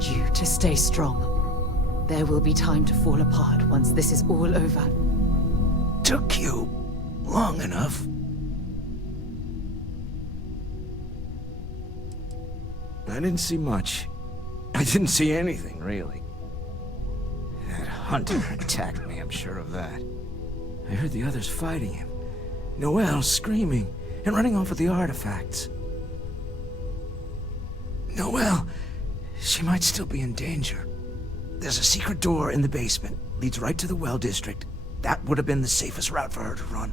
need you to stay strong. There will be time to fall apart once this is all over. Took you long enough. I didn't see much. I didn't see anything, really. That hunter attacked me, I'm sure of that. I heard the others fighting him. Noelle screaming and running off with the artifacts. Noelle, she might still be in danger. There's a secret door in the basement. Leads right to the well district. That would have been the safest route for her to run.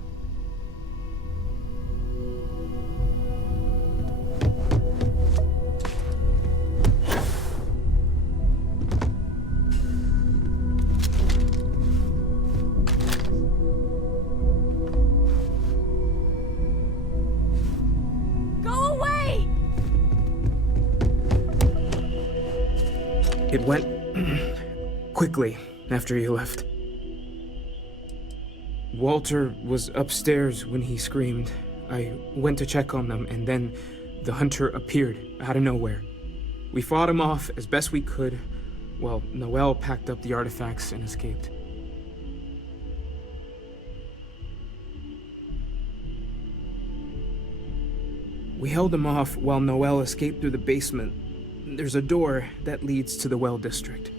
It went quickly after you left. Walter was upstairs when he screamed. I went to check on them, and then the hunter appeared out of nowhere. We fought him off as best we could, while Noelle packed up the artifacts and escaped. We held him off while Noelle escaped through the basement. There's a door that leads to the well district.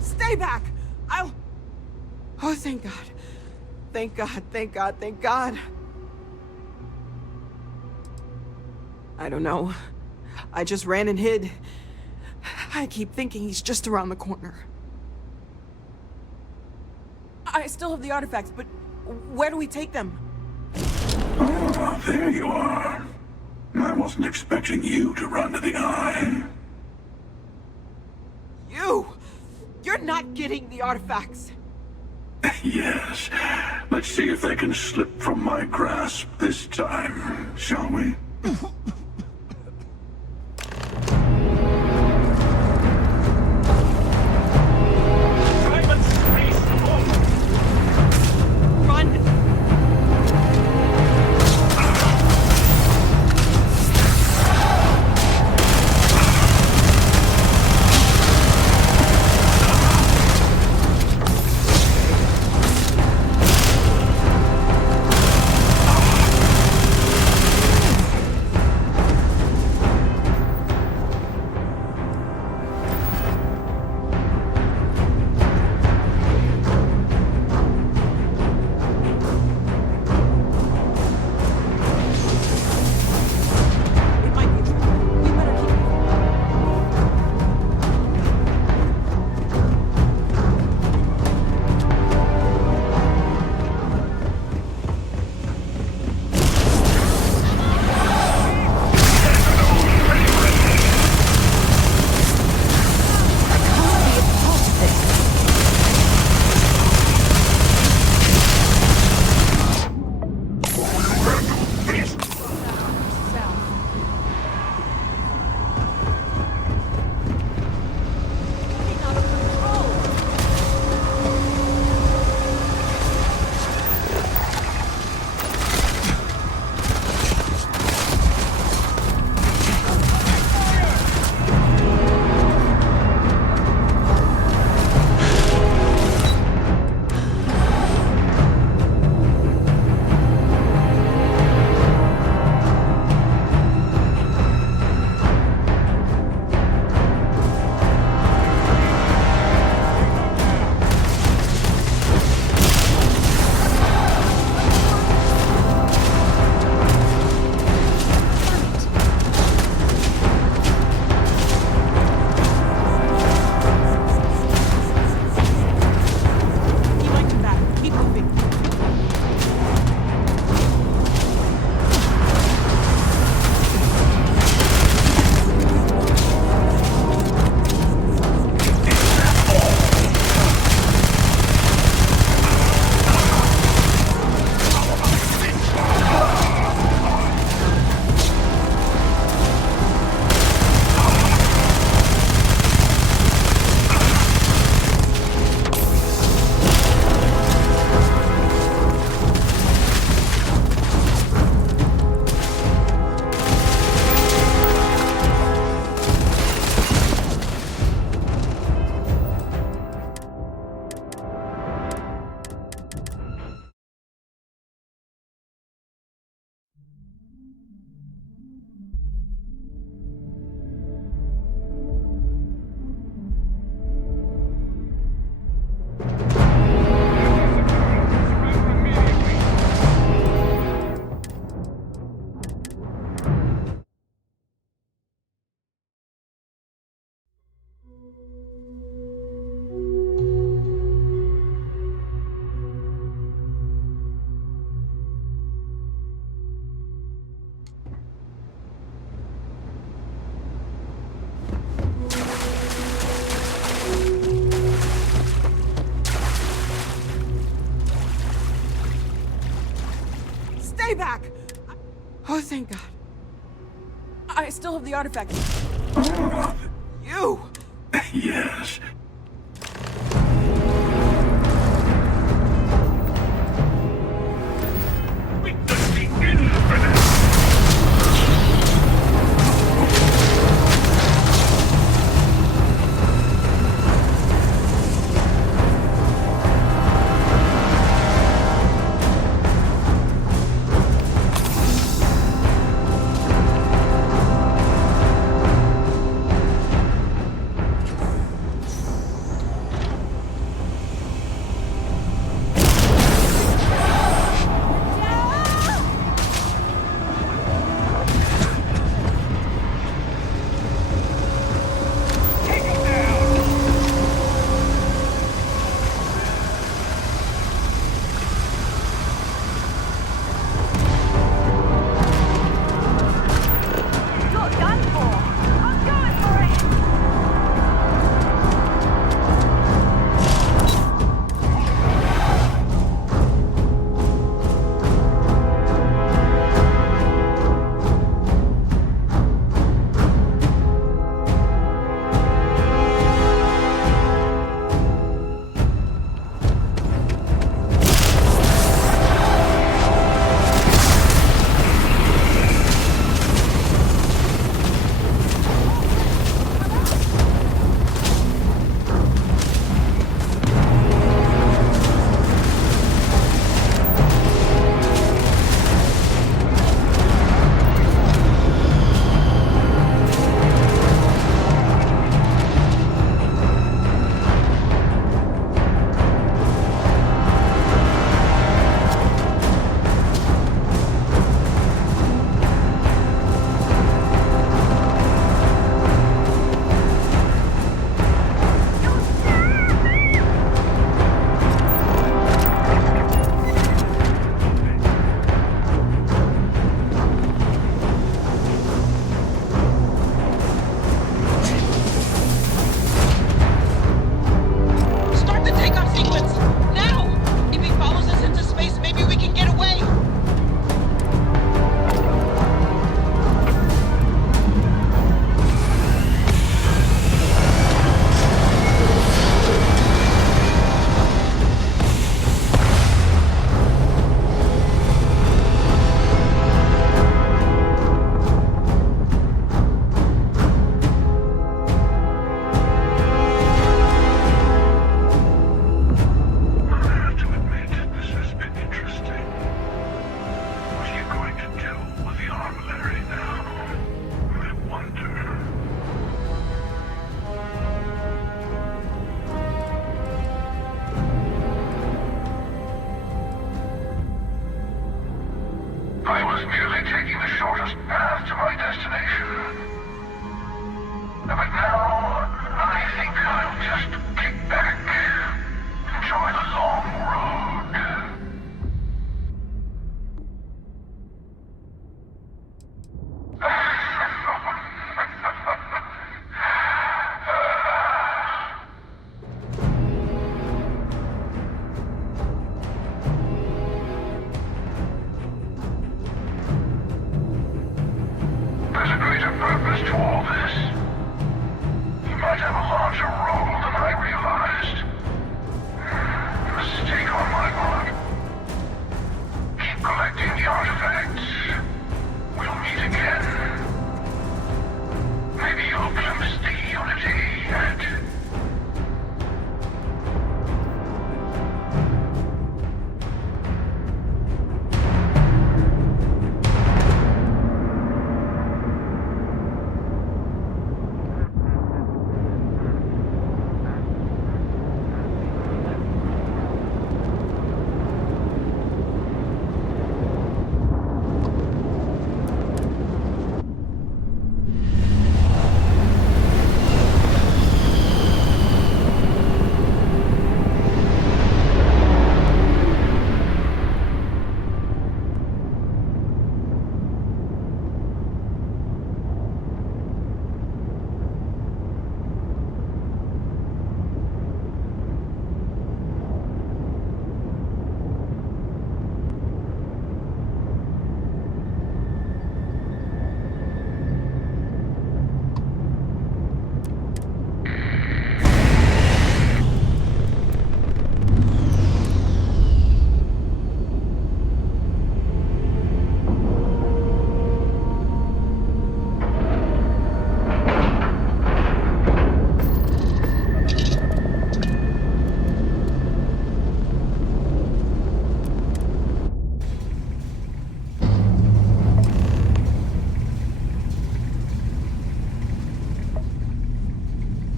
Stay back! Oh, thank God. Thank God, thank God, thank God. I don't know. I just ran and hid. I keep thinking he's just around the corner. I still have the artifacts, but where do we take them? Oh, there you are. I wasn't expecting you to run to the eye. You! You're not getting the artifacts! Yes. Let's see if they can slip from my grasp this time, shall we? way back! Oh, thank God. I still have the artifact. You! Yes. Witness the infinite!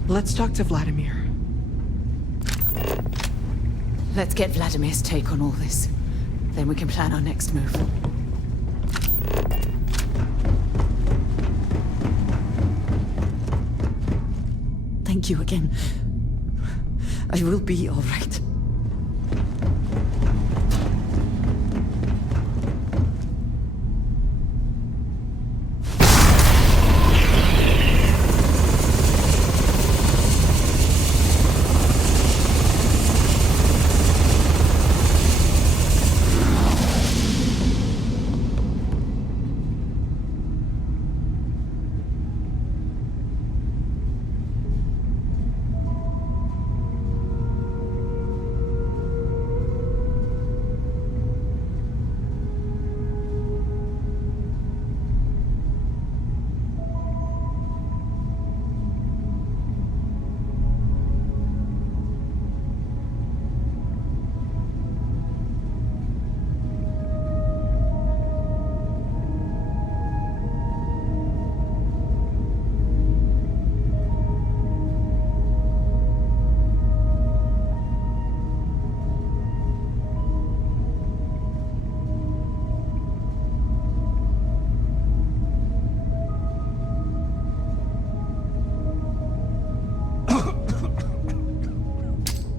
Let's talk to Vladimir. Let's get Vladimir's take on all this. Then we can plan our next move. Thank you again. I will be all right.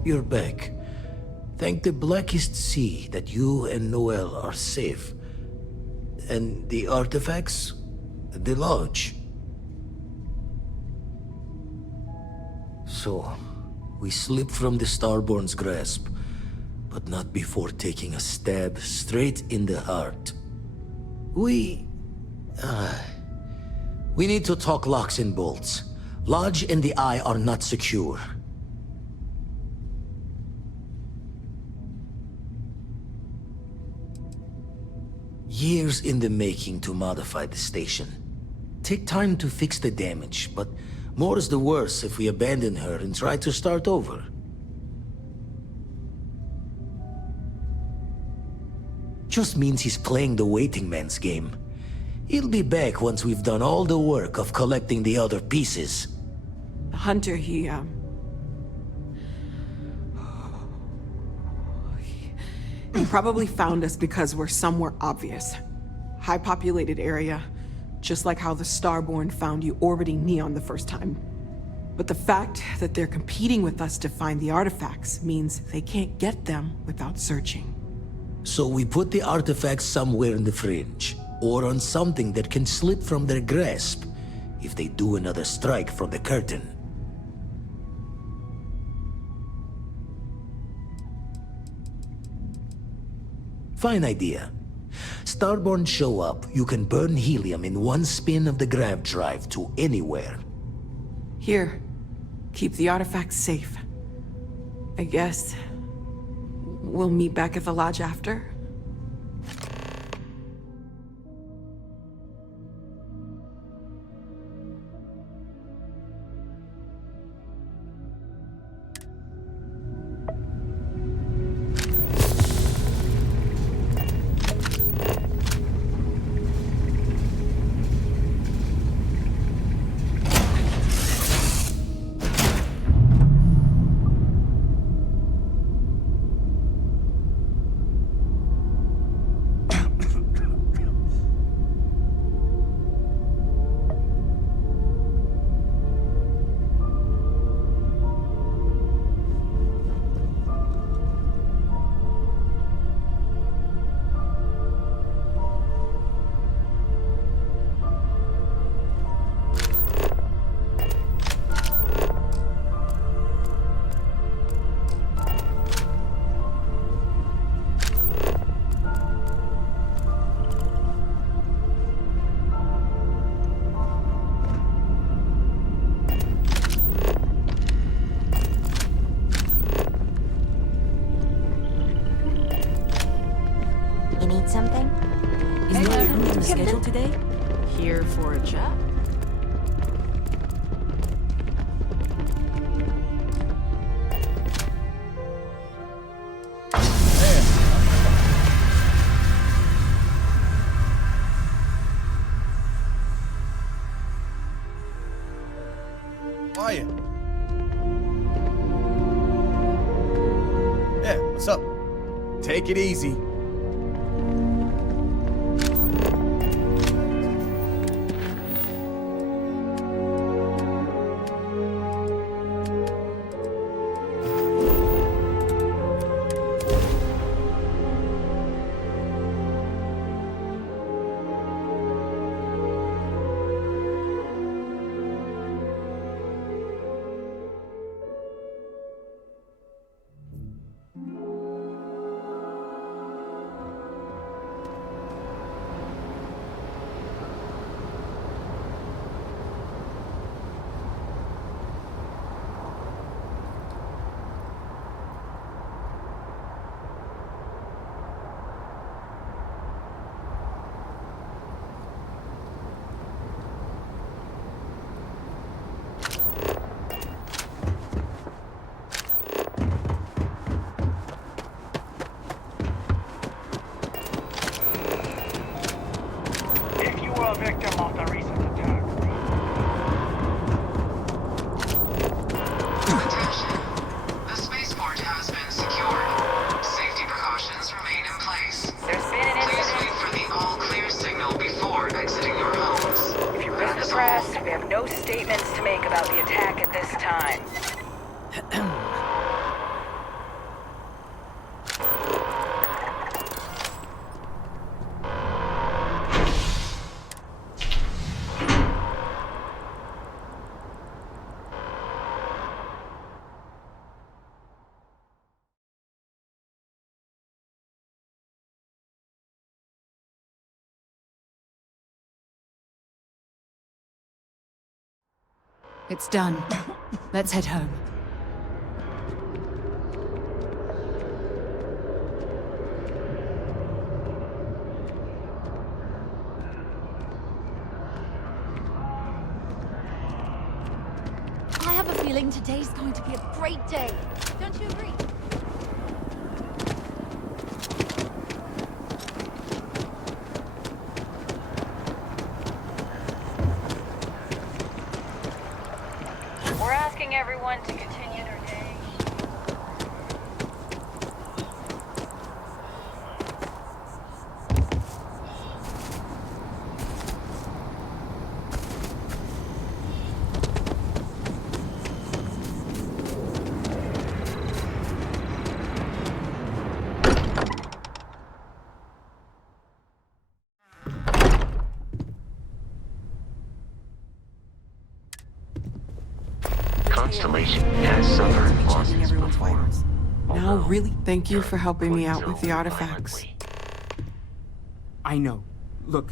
You're back. Thank the blackest sea that you and Noel are safe. And the artifacts? The lodge. So, we slip from the Starborn's grasp, but not before taking a stab straight in the heart. We need to talk locks and bolts. Lodge and the Eye are not secure. Years in the making to modify the station. Take time to fix the damage, but more is the worse if we abandon her and try to start over. Just means he's playing the waiting man's game. He'll be back once we've done all the work of collecting the other pieces. The hunter, he probably found us because we're somewhere obvious. High-populated area, just like how the Starborn found you orbiting Neon the first time. But the fact that they're competing with us to find the artifacts means they can't get them without searching. So we put the artifacts somewhere in the fringe, or on something that can slip from their grasp if they do another strike from the curtain. Fine idea. Starborn show up, you can burn helium in one spin of the grav drive to anywhere. Here, keep the artifacts safe. I guess we'll meet back at the lodge after? You need something? Is there a meeting scheduled today? Here for a chat? Quiet. Take it easy. A victim of the recent attack. Attention. The spaceport has been secured. Safety precautions remain in place. There's been an Please incident. wait for the all clear signal before exiting your homes. If you read the press, we have no statements to make about the attack at this time. It's done. Let's head home. I have a feeling today's going to be a great day. Don't you agree? We're asking everyone to continue their day. Constellation has suffered losses Everyone's before. vitals. Now, Although really, thank you for helping me quite out with so the artifacts. violently. I know. Look,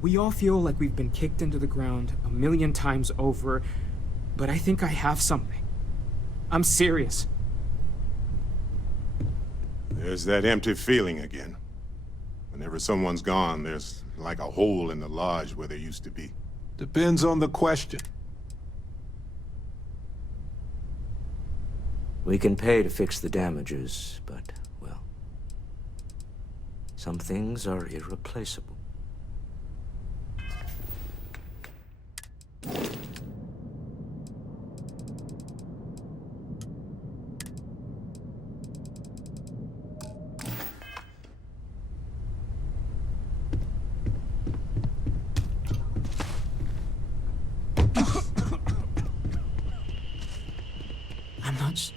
we all feel like we've been kicked into the ground a million times over, but I think I have something. I'm serious. There's that empty feeling again. Whenever someone's gone, there's like a hole in the lodge where there used to be. Depends on the question. We can pay to fix the damages, but, well, some things are irreplaceable.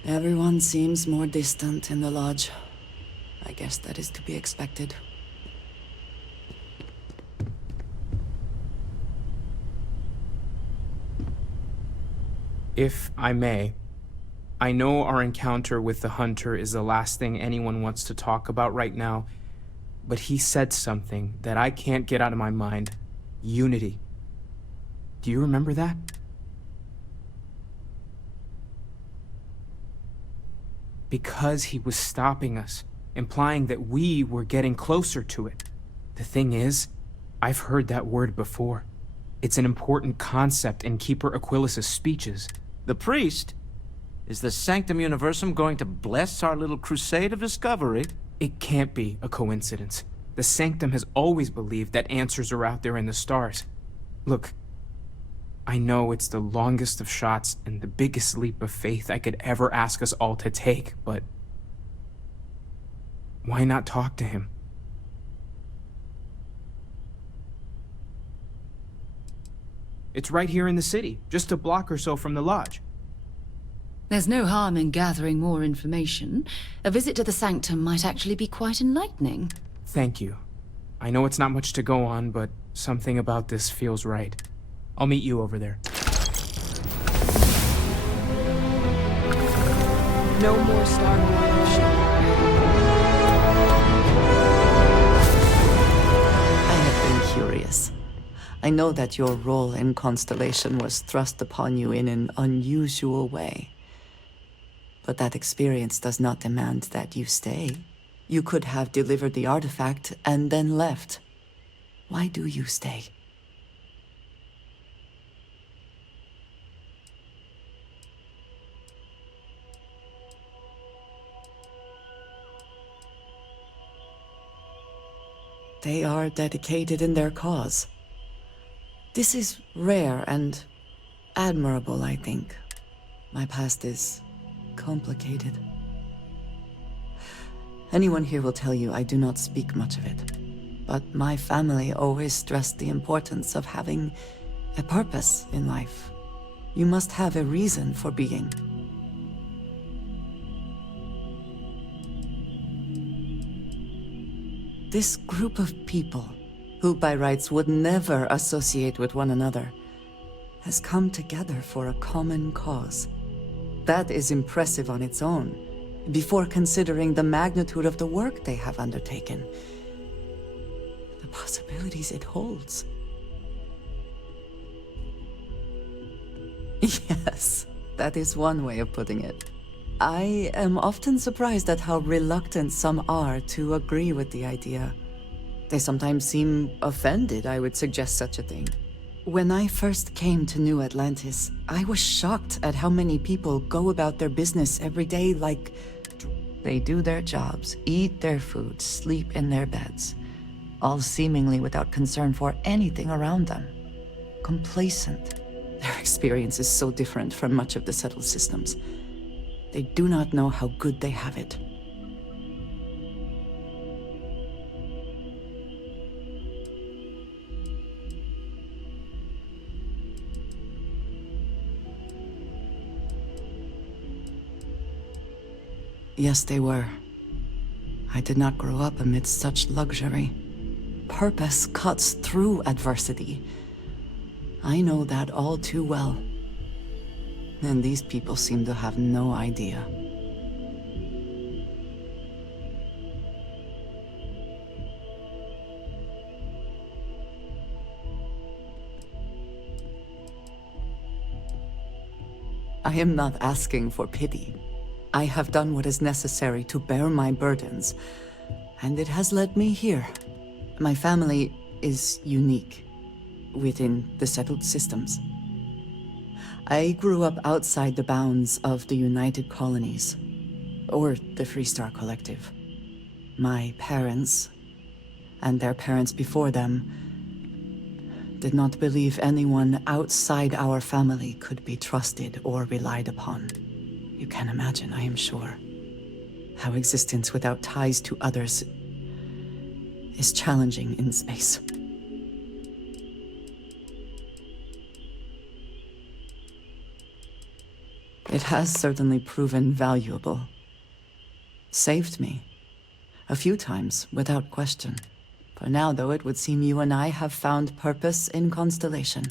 Everyone seems more distant in the lodge. I guess that is to be expected. If I may, I know our encounter with the Hunter is the last thing anyone wants to talk about right now, but he said something that I can't get out of my mind. Unity. Do you remember that? Because he was stopping us, implying that we were getting closer to it. The thing is, I've heard that word before. It's an important concept in Keeper Aquilas's speeches. The priest? Is the Sanctum Universum going to bless our little crusade of discovery? It can't be a coincidence. The Sanctum has always believed that answers are out there in the stars. Look, I know it's the longest of shots and the biggest leap of faith I could ever ask us all to take, but Why not talk to him? It's right here in the city, just a block or so from the lodge. There's no harm in gathering more information. A visit to the sanctum might actually be quite enlightening. Thank you. I know it's not much to go on, but something about this feels right. I'll meet you over there. No more Starfield shit. I have been curious. I know that your role in Constellation was thrust upon you in an unusual way. But that experience does not demand that you stay. You could have delivered the artifact and then left. Why do you stay? They are dedicated in their cause. This is rare and admirable, I think. My past is complicated. Anyone here will tell you I do not speak much of it. But my family always stressed the importance of having a purpose in life. You must have a reason for being. This group of people, who by rights would never associate with one another, has come together for a common cause. That is impressive on its own, before considering the magnitude of the work they have undertaken. The possibilities it holds. Yes, that is one way of putting it. I am often surprised at how reluctant some are to agree with the idea. They sometimes seem offended I would suggest such a thing. When I first came to New Atlantis, I was shocked at how many people go about their business every day like they do their jobs, eat their food, sleep in their beds, all seemingly without concern for anything around them. Complacent. Their experience is so different from much of the settled systems. They do not know how good they have it. Yes, they were. I did not grow up amidst such luxury. Purpose cuts through adversity. I know that all too well. And these people seem to have no idea. I am not asking for pity. I have done what is necessary to bear my burdens, and it has led me here. My family is unique within the settled systems. I grew up outside the bounds of the United Colonies, or the Freestar Collective. My parents, and their parents before them, did not believe anyone outside our family could be trusted or relied upon. You can imagine, I am sure, how existence without ties to others is challenging in space. It has certainly proven valuable. Saved me. A few times, without question. For now, though, it would seem you and I have found purpose in Constellation.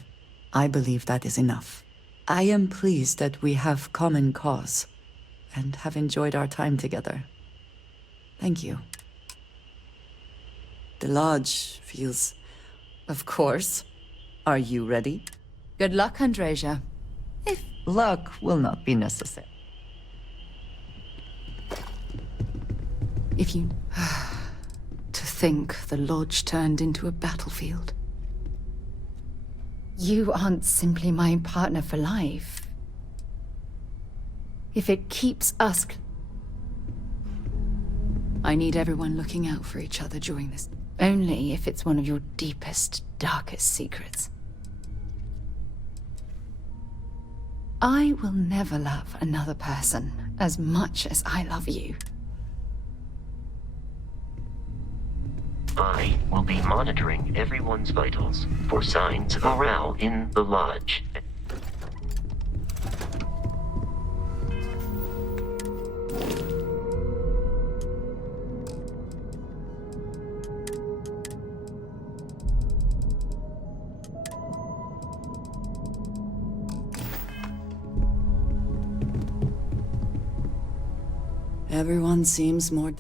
I believe that is enough. I am pleased that we have common cause, and have enjoyed our time together. Thank you. The lodge feels... Of course. Are you ready? Good luck, Andreja. If luck will not be necessary. If you... To think the lodge turned into a battlefield. You aren't simply my partner for life. If it keeps us... I need everyone looking out for each other during this. Only if it's one of your deepest, darkest secrets. I will never love another person as much as I love you. I will be monitoring everyone's vitals for signs of morale in the lodge. Everyone seems more...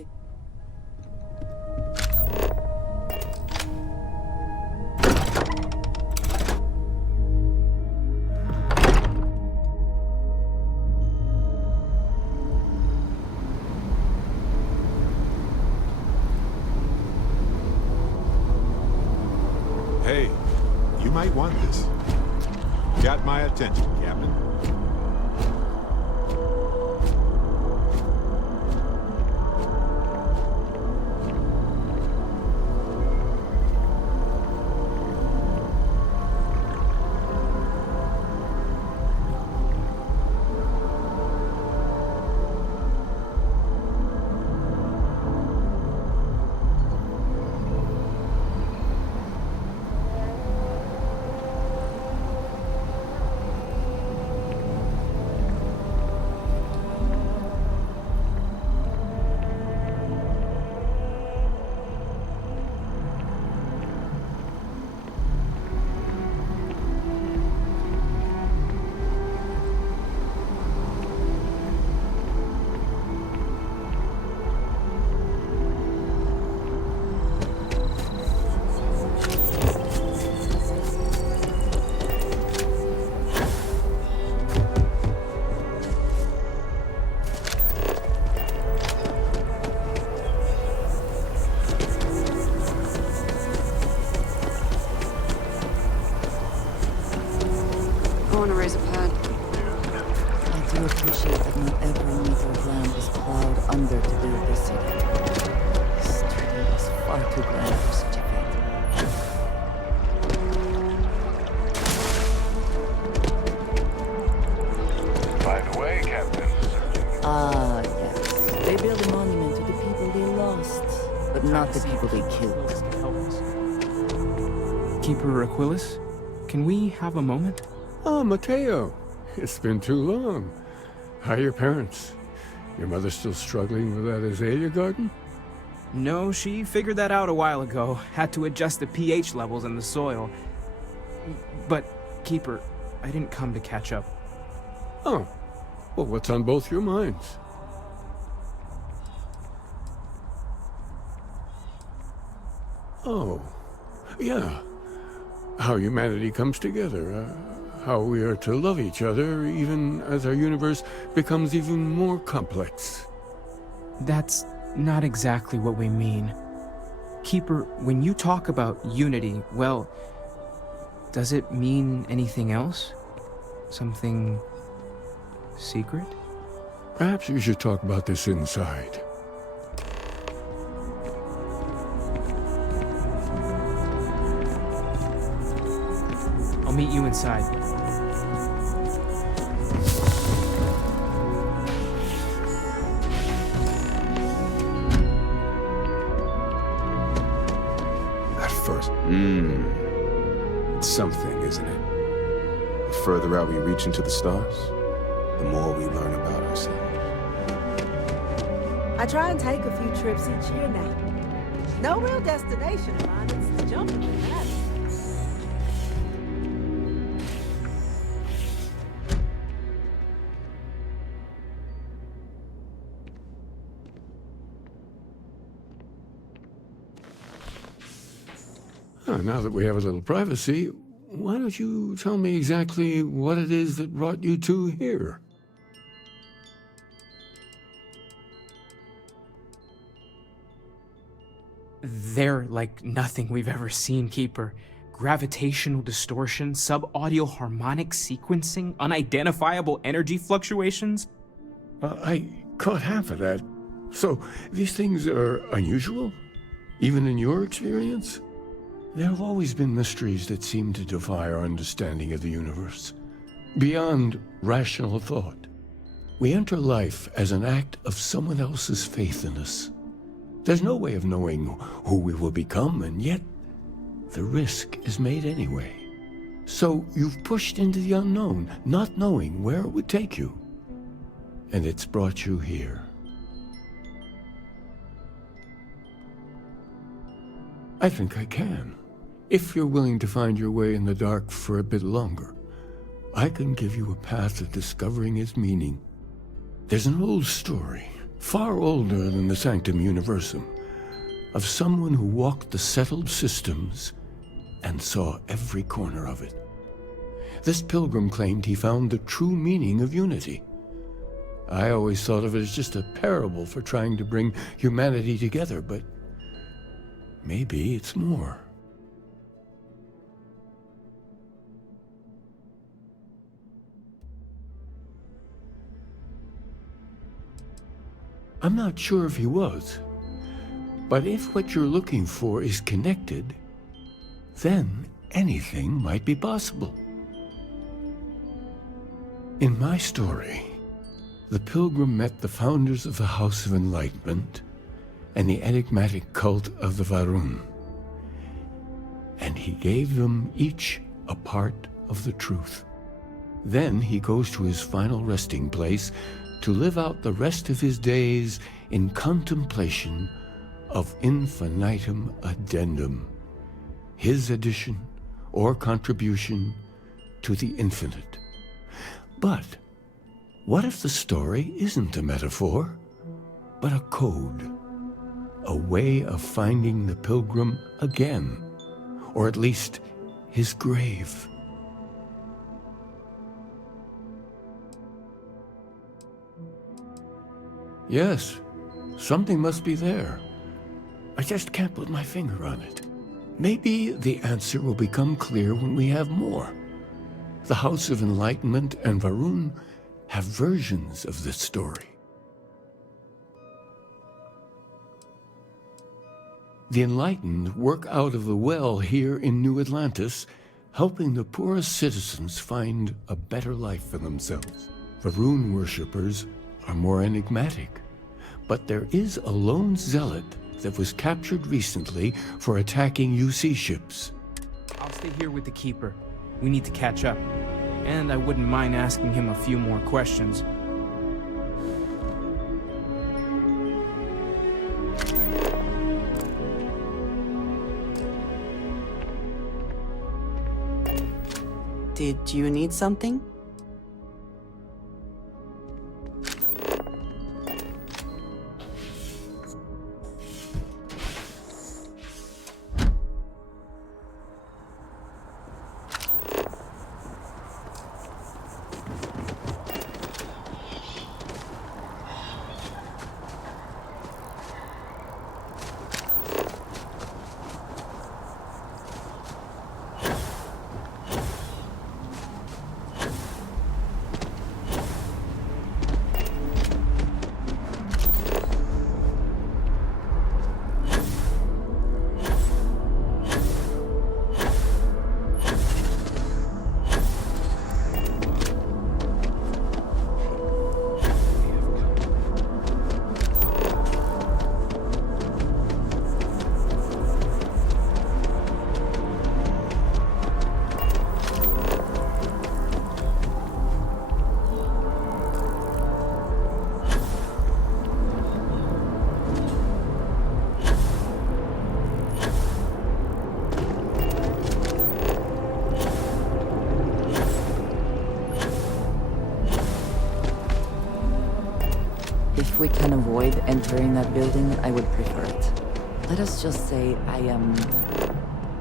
Hey, you might want this. Got my attention, Captain. I do appreciate that not every meter of land is plowed under to build this city. This terrain is far too grand for such a fate. By the way, Captain. Ah, yes. They build a monument to the people they lost, but not the people they killed. Keeper Aquilus, can we have a moment? Oh, Mateo. It's been too long. How are your parents? Your mother still struggling with that azalea garden? No, she figured that out a while ago. Had to adjust the pH levels in the soil. But, Keeper, I didn't come to catch up. Oh. Well, what's on both your minds? Oh. Yeah. How humanity comes together. How we are to love each other, even as our universe becomes even more complex. That's not exactly what we mean. Keeper, when you talk about unity, well, does it mean anything else? Something secret? Perhaps we should talk about this inside. I'll meet you inside. At first, it's something, isn't it? The further out we reach into the stars, the more we learn about ourselves. I try and take a few trips each year now. No real destination of mine, it's the jumping that matters. Now that we have a little privacy, why don't you tell me exactly what it is that brought you two here? They're like nothing we've ever seen, Keeper. Gravitational distortion, sub-audio harmonic sequencing, unidentifiable energy fluctuations. I caught half of that. So, these things are unusual? Even in your experience? There have always been mysteries that seem to defy our understanding of the universe. Beyond rational thought. We enter life as an act of someone else's faith in us. There's no way of knowing who we will become, and yet the risk is made anyway. So you've pushed into the unknown, not knowing where it would take you. And it's brought you here. I think I can. If you're willing to find your way in the dark for a bit longer, I can give you a path to discovering its meaning. There's an old story, far older than the Sanctum Universum, of someone who walked the settled systems and saw every corner of it. This pilgrim claimed he found the true meaning of unity. I always thought of it as just a parable for trying to bring humanity together, but maybe it's more. I'm not sure if he was, but if what you're looking for is connected, then anything might be possible. In my story, the pilgrim met the founders of the House of Enlightenment and the enigmatic cult of the Varun, and he gave them each a part of the truth. Then he goes to his final resting place to live out the rest of his days in contemplation of infinitum addendum, his addition or contribution to the infinite. But what if the story isn't a metaphor, but a code, a way of finding the pilgrim again, or at least his grave? Yes, something must be there. I just can't put my finger on it. Maybe the answer will become clear when we have more. The House of Enlightenment and Varun have versions of this story. The Enlightened work out of the well here in New Atlantis, helping the poorest citizens find a better life for themselves. Varun worshippers are more enigmatic, but there is a lone zealot that was captured recently for attacking UC ships. I'll stay here with the Keeper. We need to catch up. And I wouldn't mind asking him a few more questions. Did you need something? If we can avoid entering that building, I would prefer it. Let us just say I am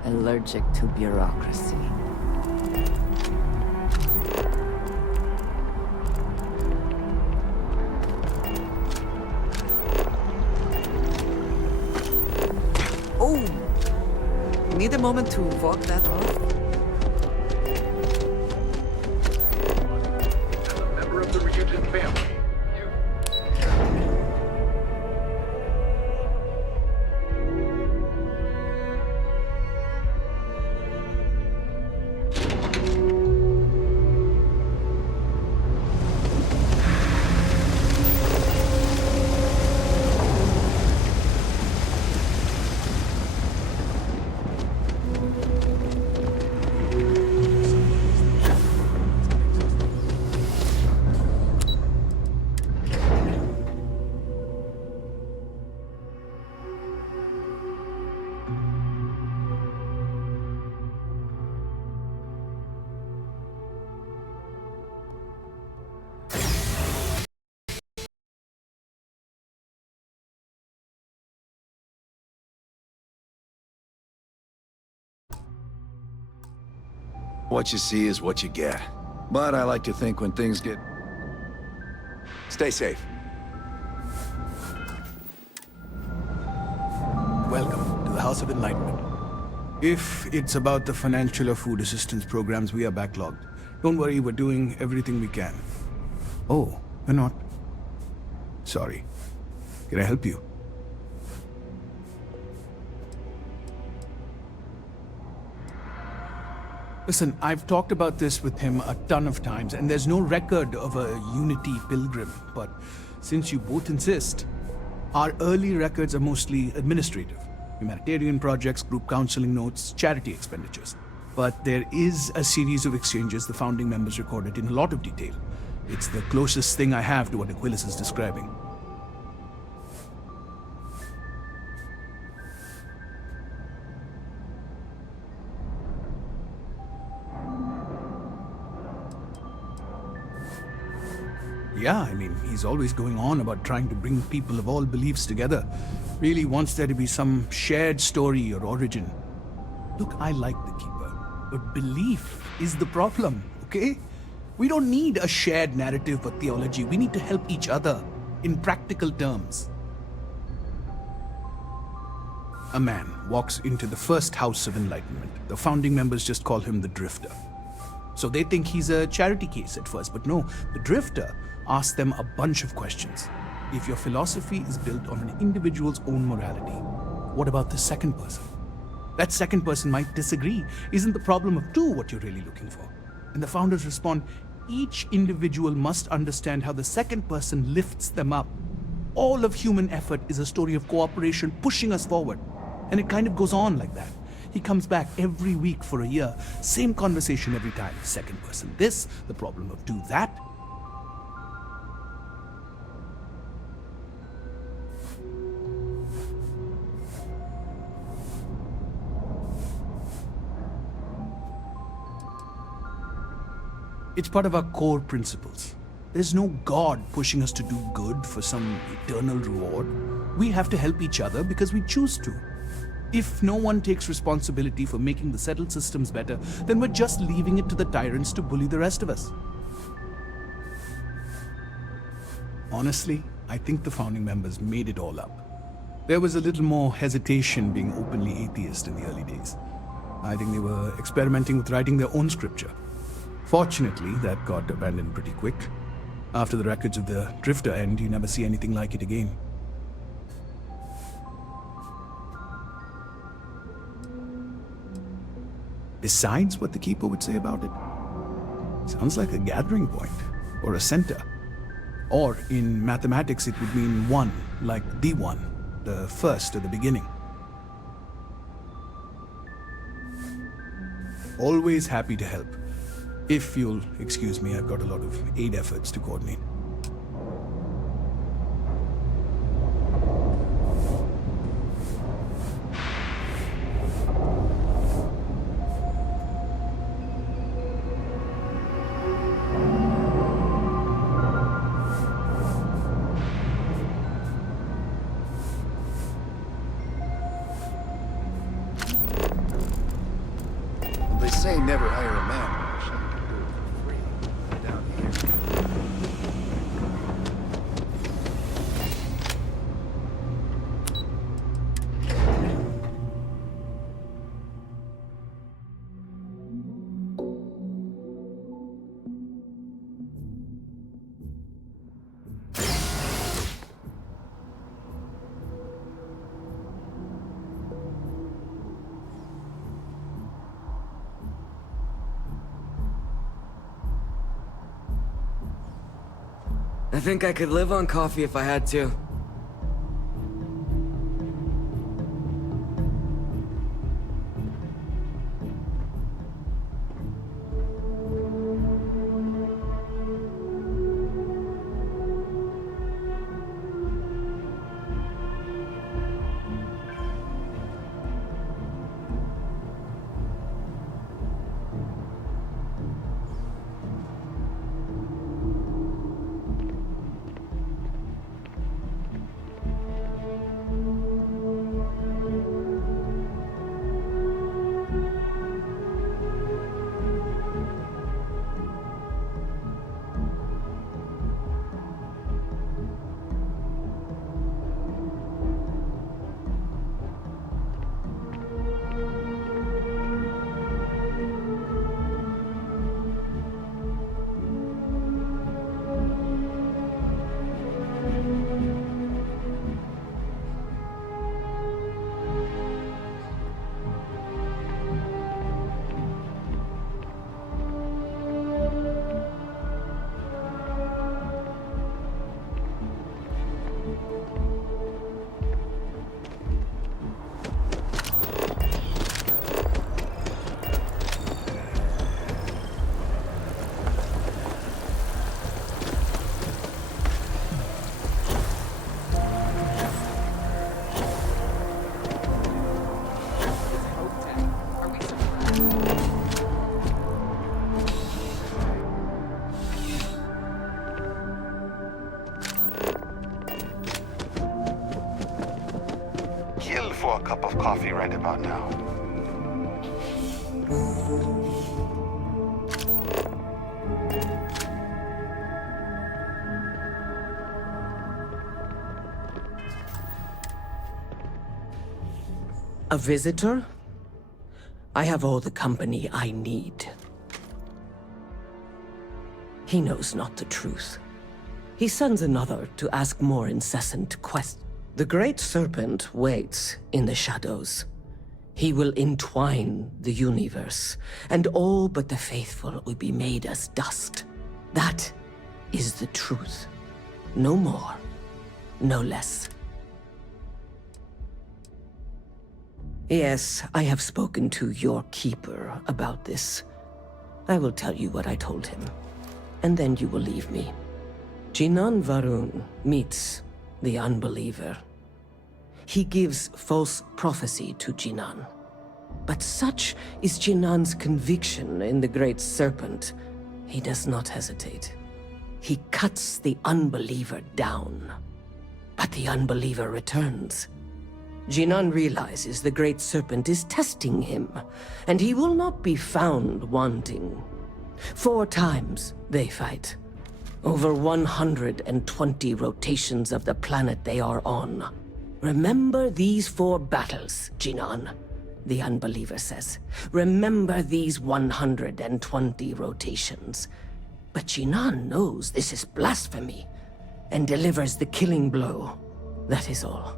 allergic to bureaucracy. Oh! Need a moment to walk that off? As a member of the Ryujin family, What you see is what you get. But I like to think when things get... Stay safe. Welcome to the House of Enlightenment. If it's about the financial or food assistance programs, we are backlogged. Don't worry, we're doing everything we can. Oh, we're not. Sorry. Can I help you? Listen, I've talked about this with him a ton of times, and there's no record of a Unity pilgrim. But since you both insist, our early records are mostly administrative. Humanitarian projects, group counseling notes, charity expenditures. But there is a series of exchanges the founding members recorded in a lot of detail. It's the closest thing I have to what Aquilas is describing. Yeah, I mean, he's always going on about trying to bring people of all beliefs together. Really wants there to be some shared story or origin. Look, I like the Keeper, but belief is the problem, okay? We don't need a shared narrative for theology. We need to help each other in practical terms. A man walks into the first House of Enlightenment. The founding members just call him the Drifter. So they think he's a charity case at first, but no, the Drifter asks them a bunch of questions. If your philosophy is built on an individual's own morality, what about the second person? That second person might disagree. Isn't the problem of two what you're really looking for? And the founders respond, each individual must understand how the second person lifts them up. All of human effort is a story of cooperation pushing us forward. And it kind of goes on like that. He comes back every week for a year. Same conversation every time. Second person this, the problem of two that. It's part of our core principles. There's no God pushing us to do good for some eternal reward. We have to help each other because we choose to. If no one takes responsibility for making the settled systems better, then we're just leaving it to the tyrants to bully the rest of us. Honestly, I think the founding members made it all up. There was a little more hesitation being openly atheist in the early days. I think they were experimenting with writing their own scripture. Fortunately, that got abandoned pretty quick. After the records of the Drifter end, you never see anything like it again. Besides what the Keeper would say about it, sounds like a gathering point, or a center. Or in mathematics it would mean one, like the one, the first or the beginning. Always happy to help. If you'll excuse me, I've got a lot of aid efforts to coordinate. They say never hire a man. I wish I could do it for free. Down here. I think I could live on coffee if I had to. for a cup of coffee right about now. A visitor? I have all the company I need. He knows not the truth. He sends another to ask more incessant questions. The Great Serpent waits in the shadows. He will entwine the universe, and all but the faithful will be made as dust. That is the truth. No more, no less. Yes, I have spoken to your keeper about this. I will tell you what I told him, and then you will leave me. Jinan Varun meets the unbeliever. He gives false prophecy to Jinan. But such is Jinan's conviction in the Great Serpent, he does not hesitate. He cuts the unbeliever down. But the unbeliever returns. Jinan realizes the Great Serpent is testing him, and he will not be found wanting. 4 times they fight. Over 120 rotations of the planet they are on. Remember these 4 battles, Jinan, the unbeliever says. Remember these 120 rotations. But Jinan knows this is blasphemy, and delivers the killing blow. That is all.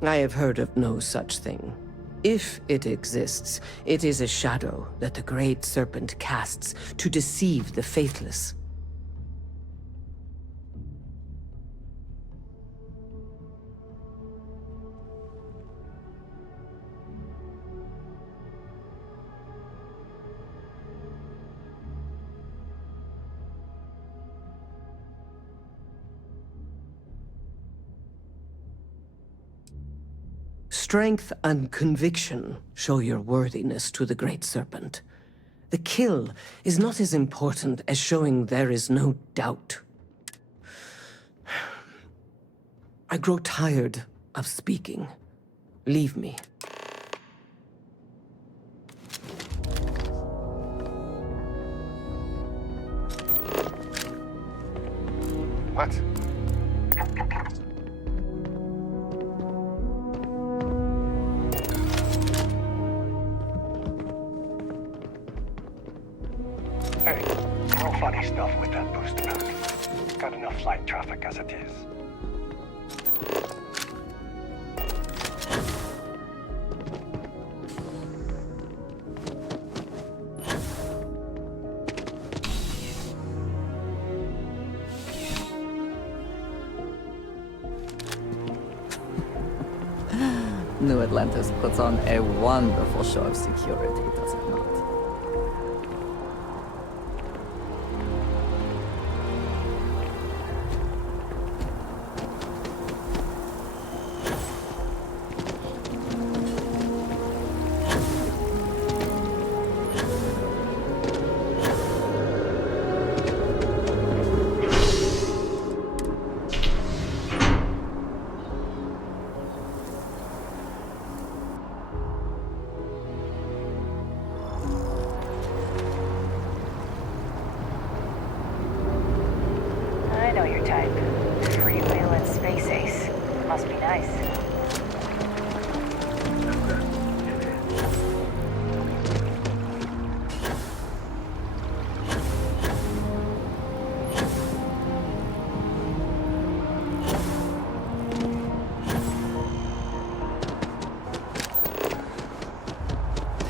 I have heard of no such thing. If it exists, it is a shadow that the Great Serpent casts to deceive the faithless. Strength and conviction show your worthiness to the Great Serpent. The kill is not as important as showing there is no doubt. I grow tired of speaking. Leave me. What? Hey, no funny stuff with that booster pack. Got enough flight traffic as it is. New Atlantis puts on a wonderful show of security, does it not? I know your type. Freewheeling space ace. Must be nice.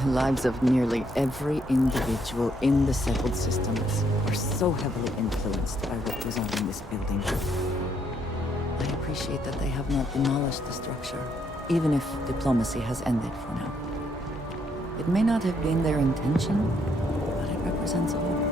The lives of nearly every individual in the settled systems are so heavily influenced by what goes on in this building. I appreciate that they have not demolished the structure, even if diplomacy has ended for now. It may not have been their intention, but it represents a hope.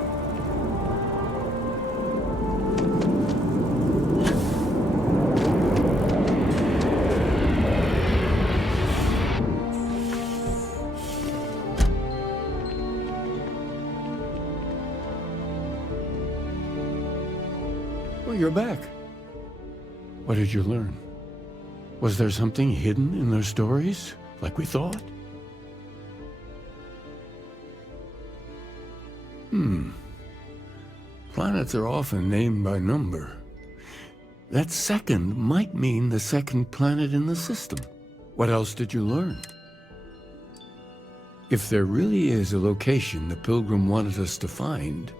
Oh, you're back. What did you learn? Was there something hidden in their stories, like we thought? Planets are often named by number. That second might mean the second planet in the system. What else did you learn? If there really is a location the Pilgrim wanted us to find,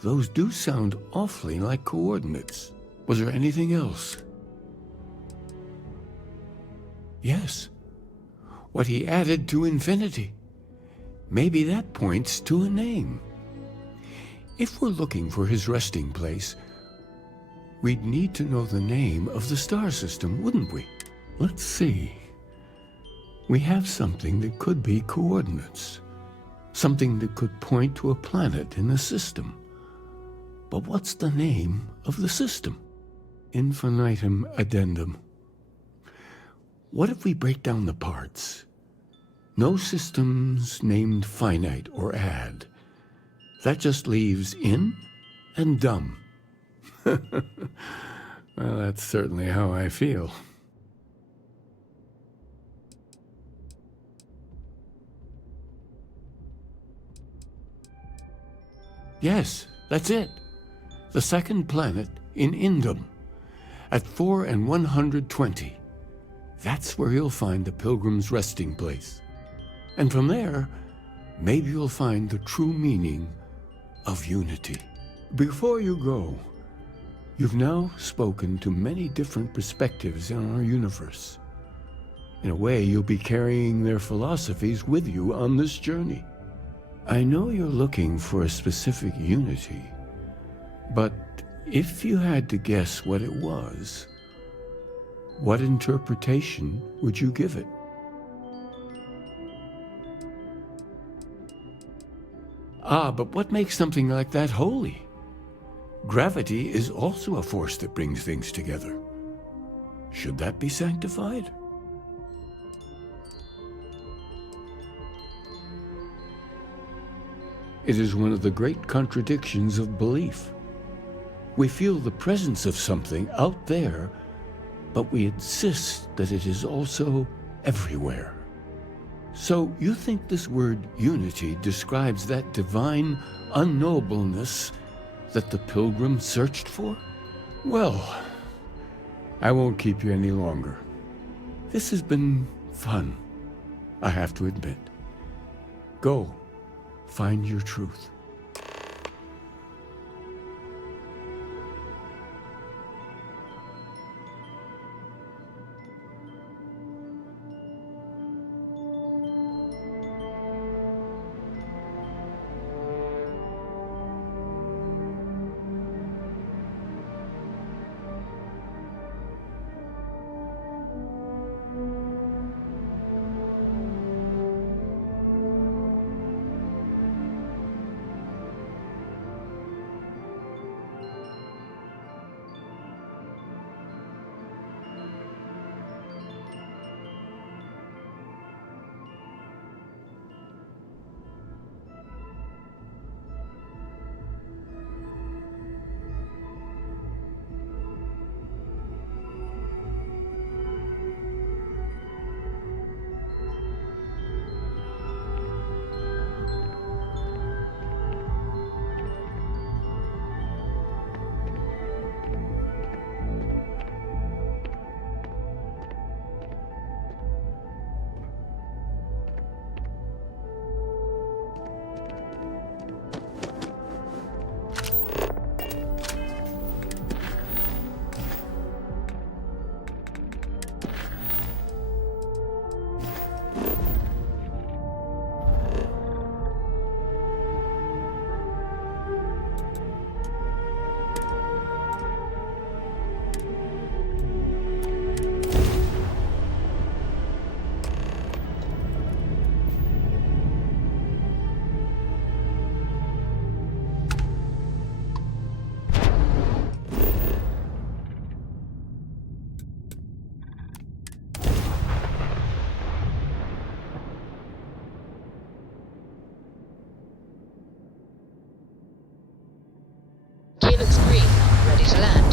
those do sound awfully like coordinates. Was there anything else? Yes. What he added to infinity. Maybe that points to a name. If we're looking for his resting place, we'd need to know the name of the star system, wouldn't we? Let's see. We have something that could be coordinates. Something that could point to a planet in the system. But what's the name of the system? Infinitum addendum. What if we break down the parts? No systems named finite or add. That just leaves in and dumb. Well, that's certainly how I feel. Yes, that's it. The second planet in Indum, at 4 and 120. That's where you'll find the Pilgrim's resting place. And from there, maybe you'll find the true meaning of unity. Before you go, you've now spoken to many different perspectives in our universe. In a way, you'll be carrying their philosophies with you on this journey. I know you're looking for a specific unity, but if you had to guess what it was, what interpretation would you give it? But what makes something like that holy? Gravity is also a force that brings things together. Should that be sanctified? It is one of the great contradictions of belief. We feel the presence of something out there, but we insist that it is also everywhere. So you think this word unity describes that divine unknowableness that the Pilgrim searched for? Well, I won't keep you any longer. This has been fun, I have to admit. Go, find your truth. Gear looks green. Ready to land.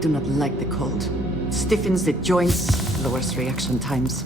do not like the cold. It stiffens the joints, lowers reaction times.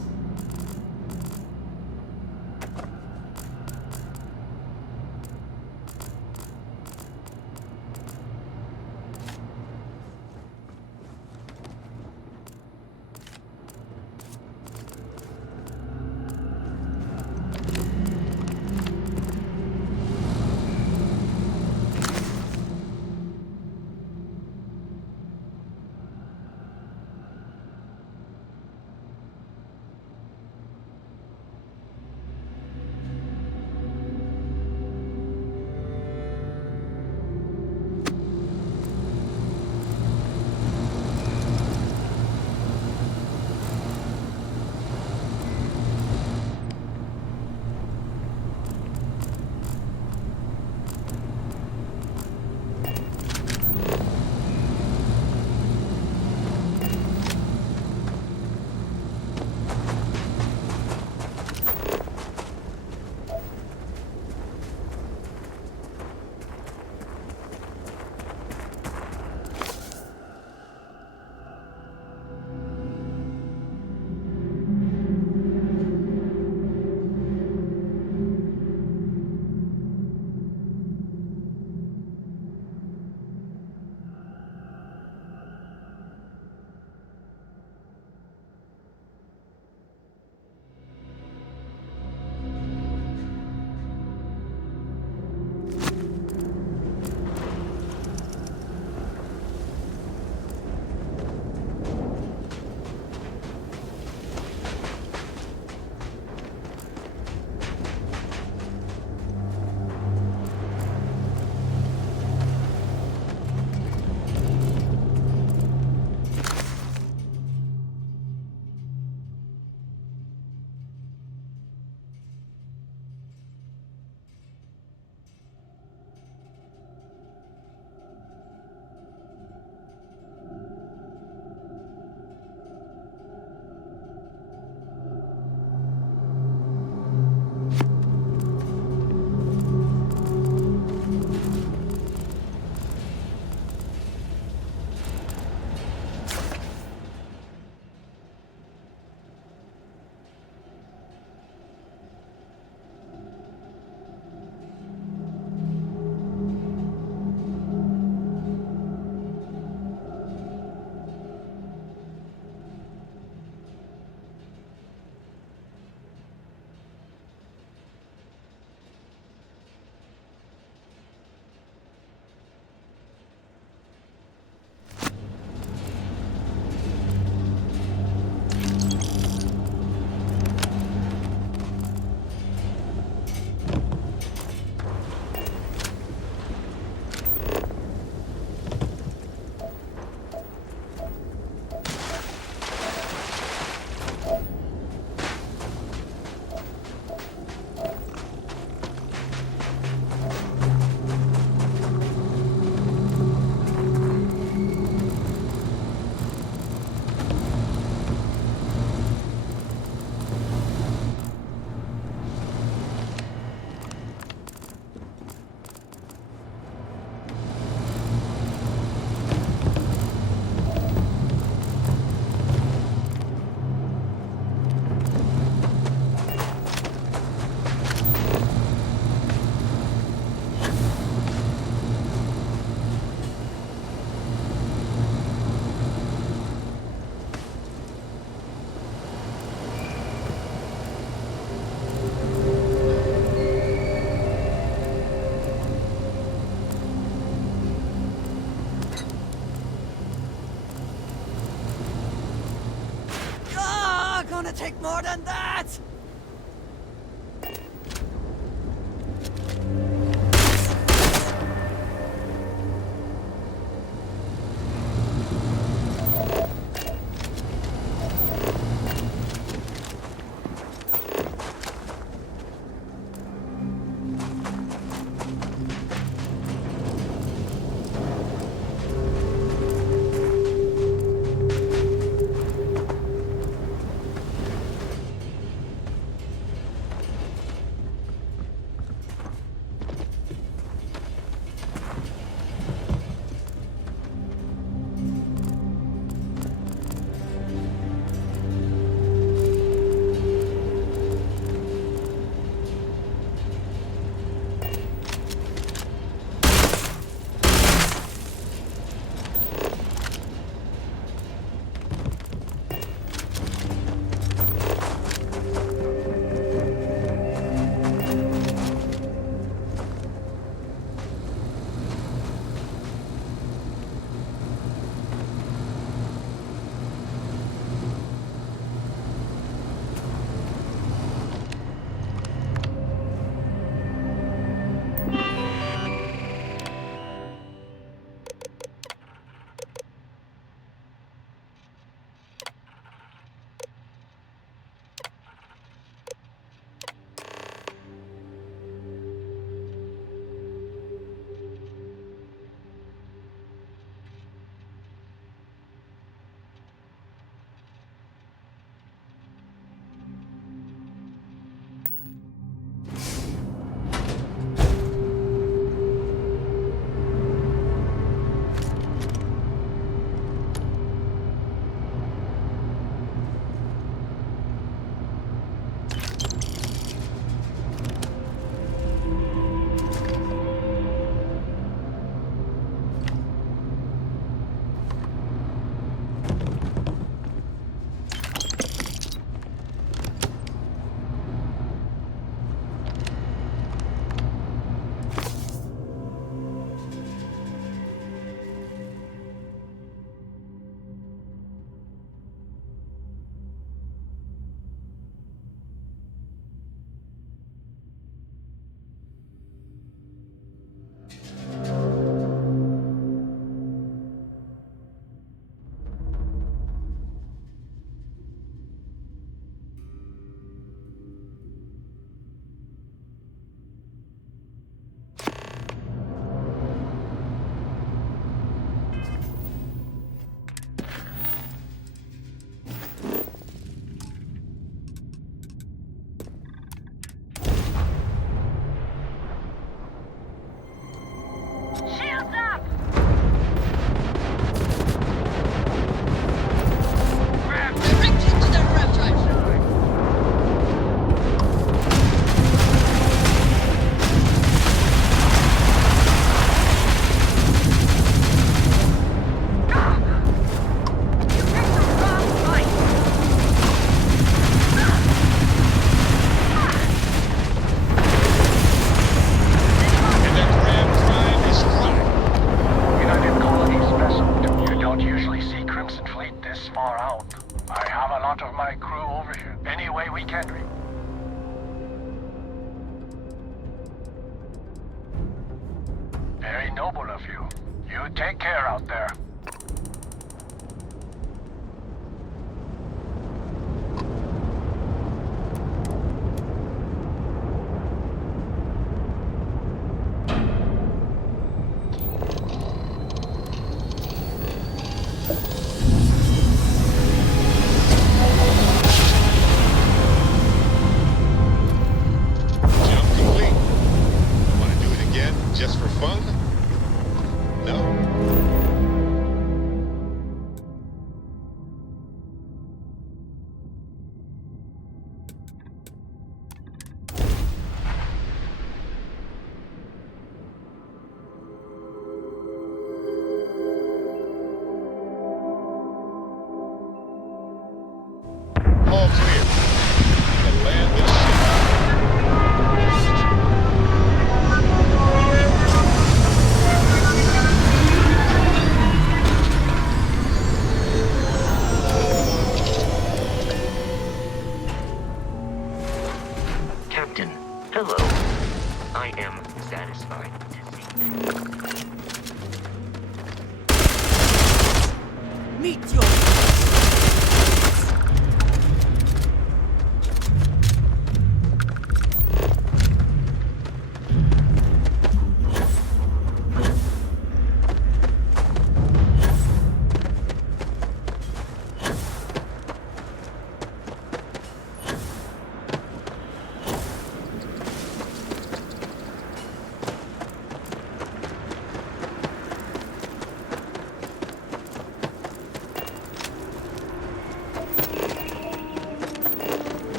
Take more than that! this far out. I have a lot of my crew over here. Any way we can reach. Very noble of you. You take care out there. Just for fun? No.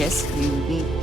Yes, you need...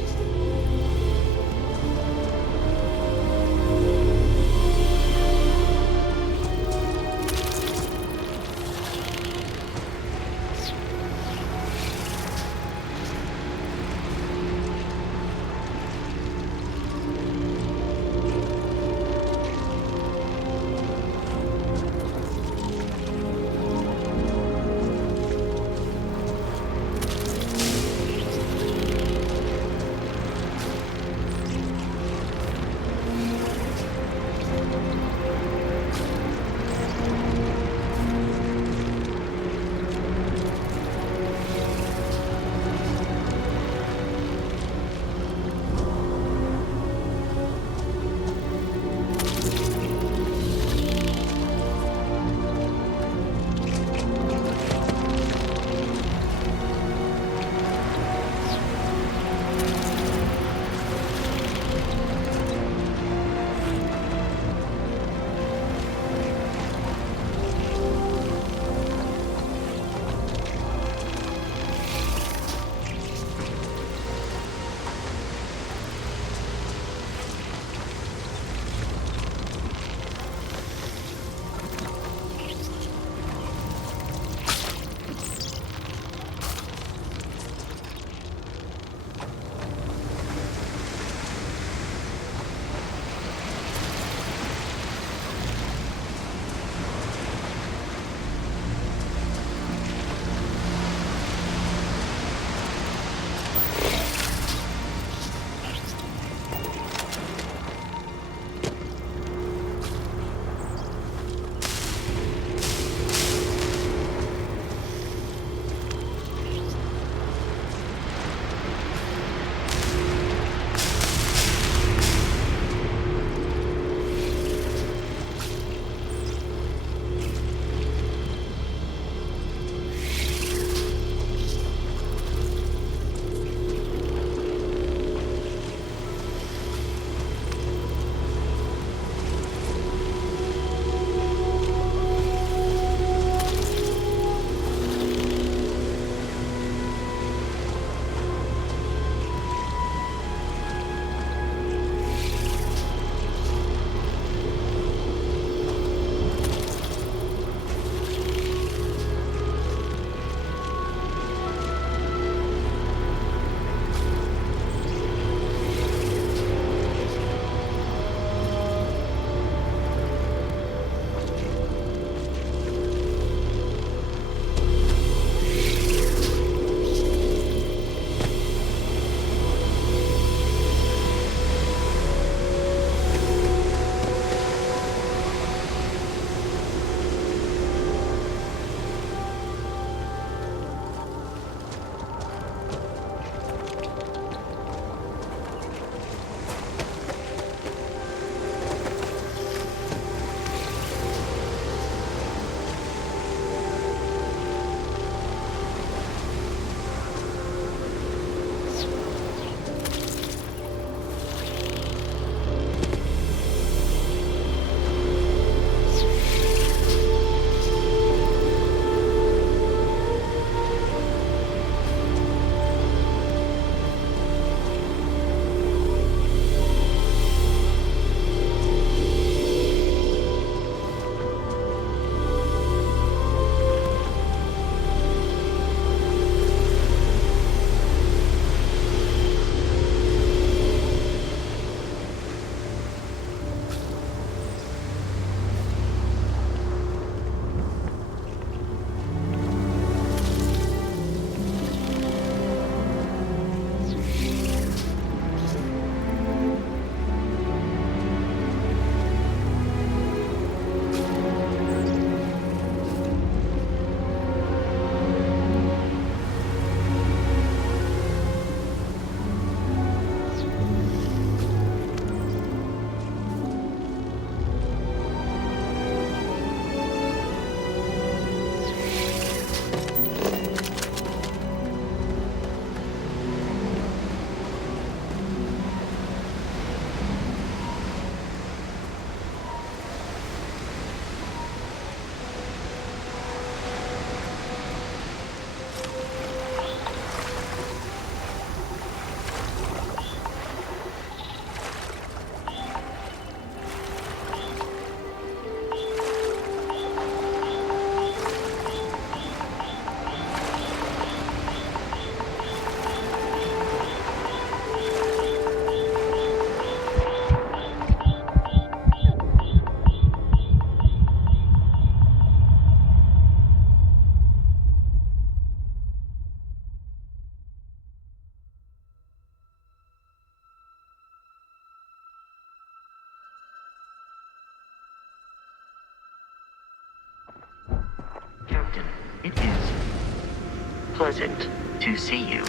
Captain. It is pleasant to see you.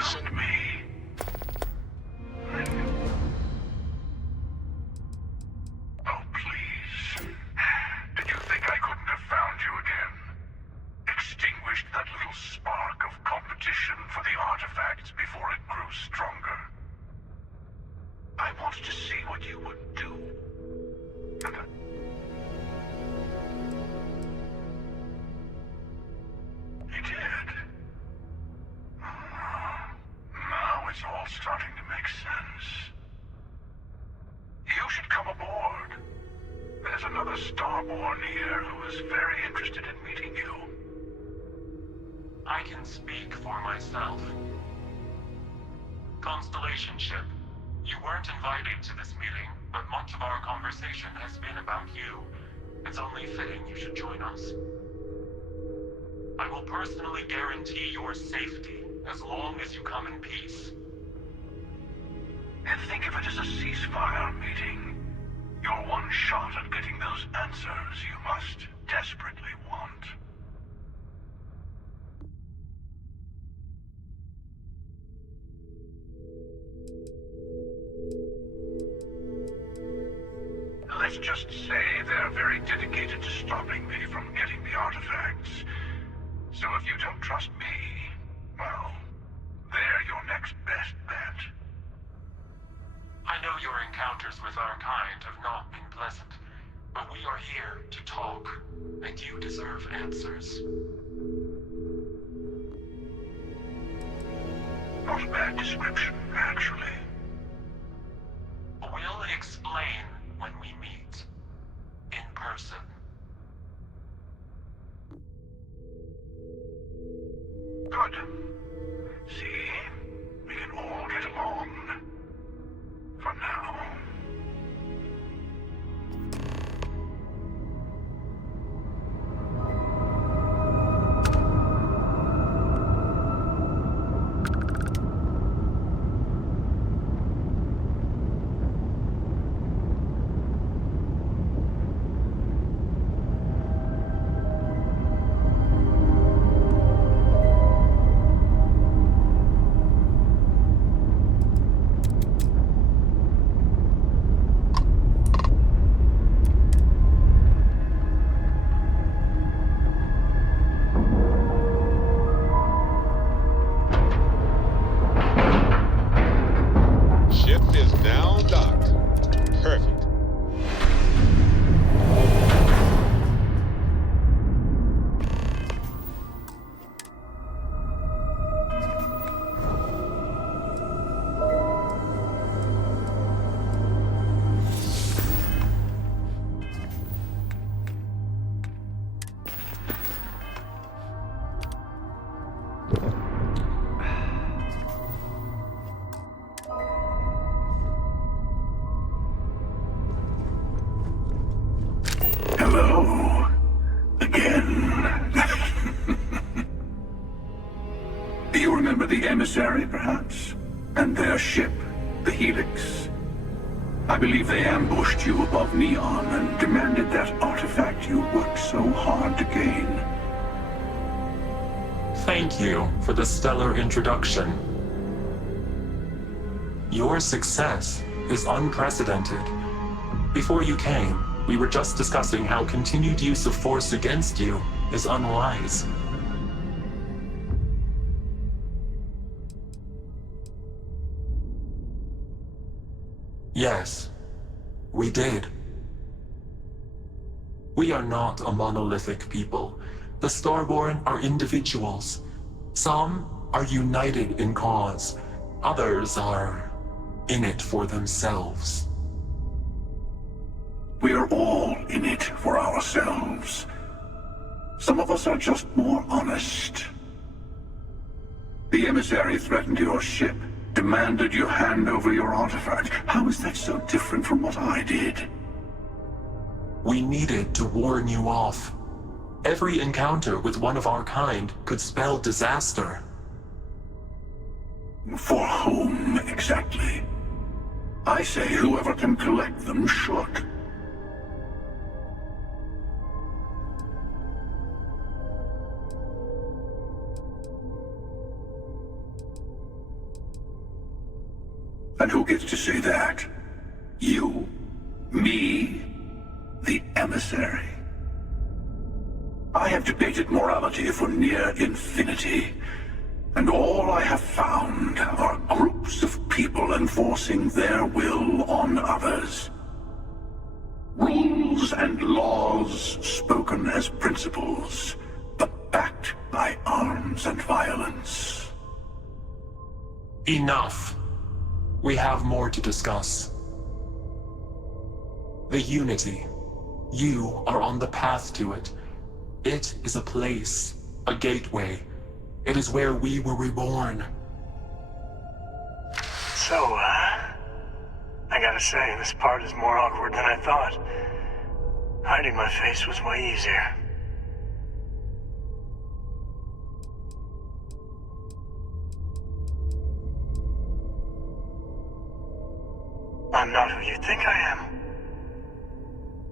station. Oh, please. Did you think I couldn't have found you again? Extinguished that little spark of competition for the artifacts before it grew stronger. I wanted to see what you would do. You did. Now it's all starting to make sense. You should come aboard. There's another Starborn here who is very interested in meeting you. I can speak for myself. Constellation ship, you weren't invited to this meeting, but much of our conversation has been about you. It's only fitting you should join us. I will personally guarantee your safety as long as you come in peace. And think of it as a ceasefire meeting. Your one shot at getting those answers you must desperately want. Let's just say they're very dedicated to stopping me from getting the artifacts. So if you don't trust me, well, they're your next best bet. I know your encounters with our kind have not been pleasant, but we are here to talk, and you deserve answers. Not a bad description, actually. We'll explain when we meet. In person. Good. See? We can all get along. For now. Ship is now docked. Perfect. Hello. Again. Do you remember the emissary, perhaps? And their ship, the Helix? I believe they ambushed you above Neon and demanded that artifact you worked so hard to gain. Thank you for the stellar introduction. Your success is unprecedented. Before you came, we were just discussing how continued use of force against you is unwise. Yes, we did. We are not a monolithic people. The Starborn are individuals. Some are united in cause. Others are in it for themselves. We are all in it for ourselves. Some of us are just more honest. The emissary threatened your ship, demanded you hand over your artifact. How is that so different from what I did? We needed to warn you off. Every encounter with one of our kind could spell disaster. For whom, exactly? I say whoever can collect them should. And who gets to say that? You? Me? The emissary? I have debated morality for near infinity, and all I have found are groups of people enforcing their will on others. Rules and laws spoken as principles, but backed by arms and violence. Enough. We have more to discuss. The Unity. You are on the path to it. It is a place, a gateway. It is where we were reborn. So, I gotta say, this part is more awkward than I thought. Hiding my face was way easier. I'm not who you think I am.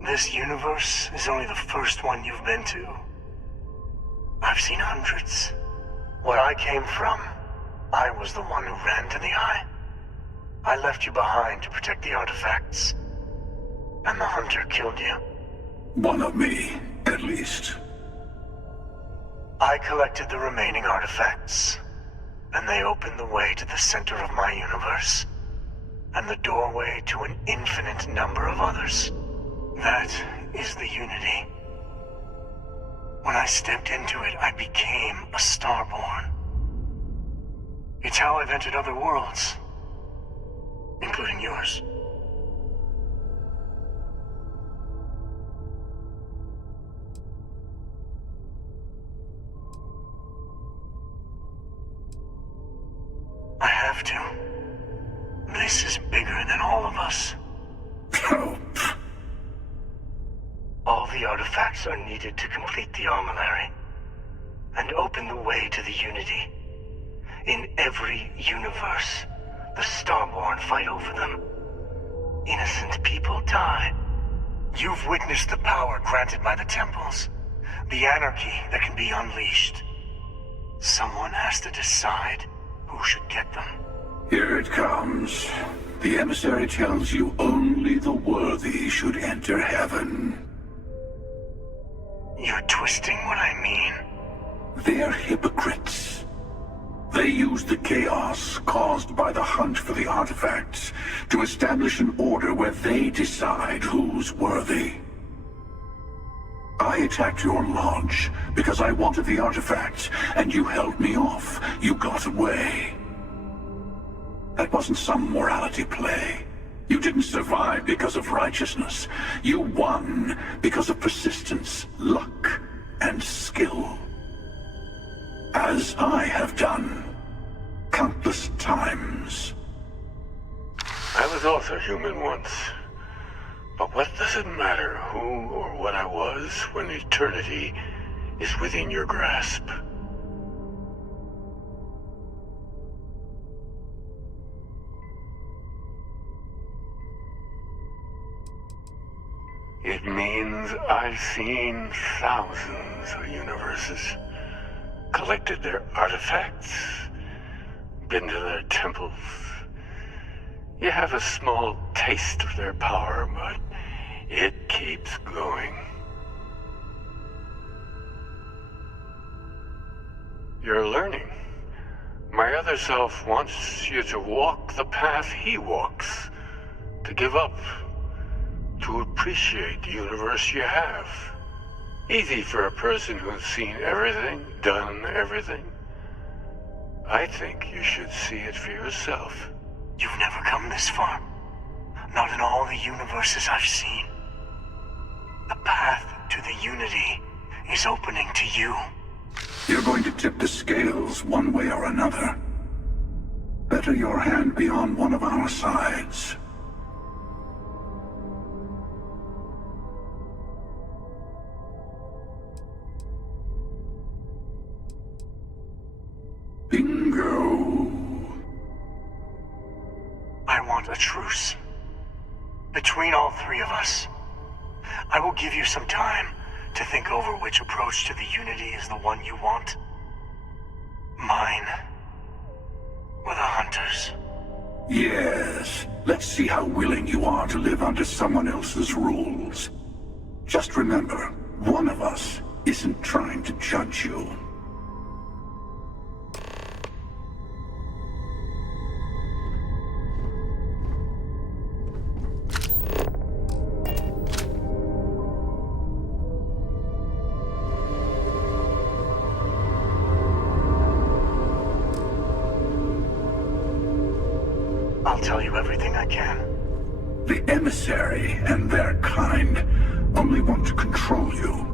This universe is only the first one you've been to. I've seen hundreds. Where I came from, I was the one who ran to the Eye. I left you behind to protect the artifacts. And the Hunter killed you. One of me, at least. I collected the remaining artifacts, and they opened the way to the center of my universe, and the doorway to an infinite number of others. That is the Unity. When I stepped into it, I became a Starborn. It's how I've entered other worlds, including yours. I have to. This is bigger than all of us. All the artifacts are needed to complete the armillary and open the way to the Unity. In every universe, the Starborn fight over them. Innocent people die. You've witnessed the power granted by the temples, the anarchy that can be unleashed. Someone has to decide who should get them. Here it comes. The emissary tells you only the worthy should enter heaven. You're twisting what I mean. They're hypocrites. They use the chaos caused by the hunt for the artifacts to establish an order where they decide who's worthy. I attacked your lodge because I wanted the artifacts, and you held me off. You got away. That wasn't some morality play. You didn't survive because of righteousness. You won because of persistence, luck, and skill. As I have done countless times. I was also human once. But what does it matter who or what I was when eternity is within your grasp? It means I've seen thousands of universes, collected their artifacts, been to their temples. You have a small taste of their power, but it keeps going. You're learning. My other self wants you to walk the path he walks, to give up, to appreciate the universe you have. Easy for a person who's seen everything, done everything. I think you should see it for yourself. You've never come this far. Not in all the universes I've seen. The path to the Unity is opening to you. You're going to tip the scales one way or another. Better your hand be on one of our sides. Bingo. I want a truce. Between all three of us. I will give you some time to think over which approach to the Unity is the one you want. Mine. Or the Hunters. Yes. Let's see how willing you are to live under someone else's rules. Just remember, one of us isn't trying to judge you. I'll tell you everything I can. The emissary and their kind only want to control you.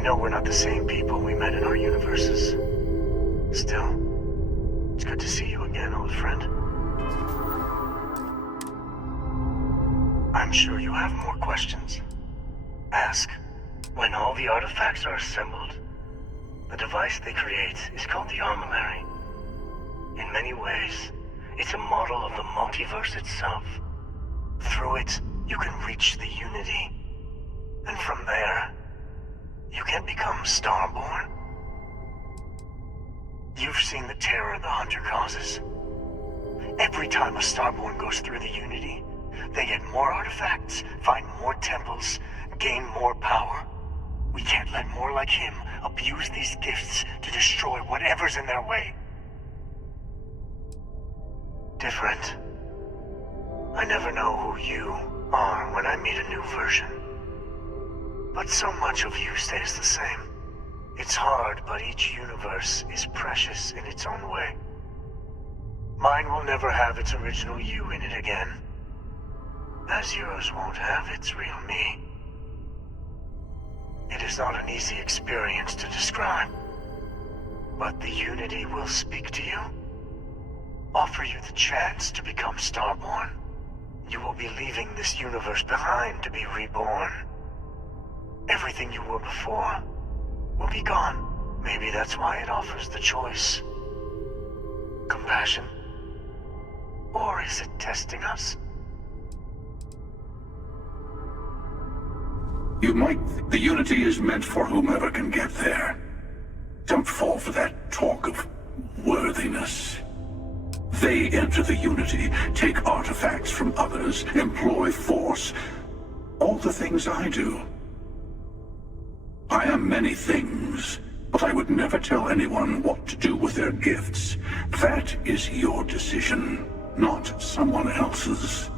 I know we're not the same people we met in our universes. Still, it's good to see you again, old friend. I'm sure you have more questions. Ask. When all the artifacts are assembled, the device they create is called the Armillary. In many ways, it's a model of the multiverse itself. Through it, you can reach the Unity. And from there, you can become Starborn. You've seen the terror the Hunter causes. Every time a Starborn goes through the Unity, they get more artifacts, find more temples, gain more power. We can't let more like him abuse these gifts to destroy whatever's in their way. Different. I never know who you are when I meet a new version. But so much of you stays the same. It's hard, but each universe is precious in its own way. Mine will never have its original you in it again, as yours won't have its real me. It is not an easy experience to describe, but the Unity will speak to you, offer you the chance to become Starborn. You will be leaving this universe behind to be reborn. Everything you were before will be gone. Maybe that's why it offers the choice. Compassion? Or is it testing us? You might think the Unity is meant for whomever can get there. Don't fall for that talk of worthiness. They enter the Unity, take artifacts from others, employ force. All the things I do. I am many things, but I would never tell anyone what to do with their gifts. That is your decision, not someone else's.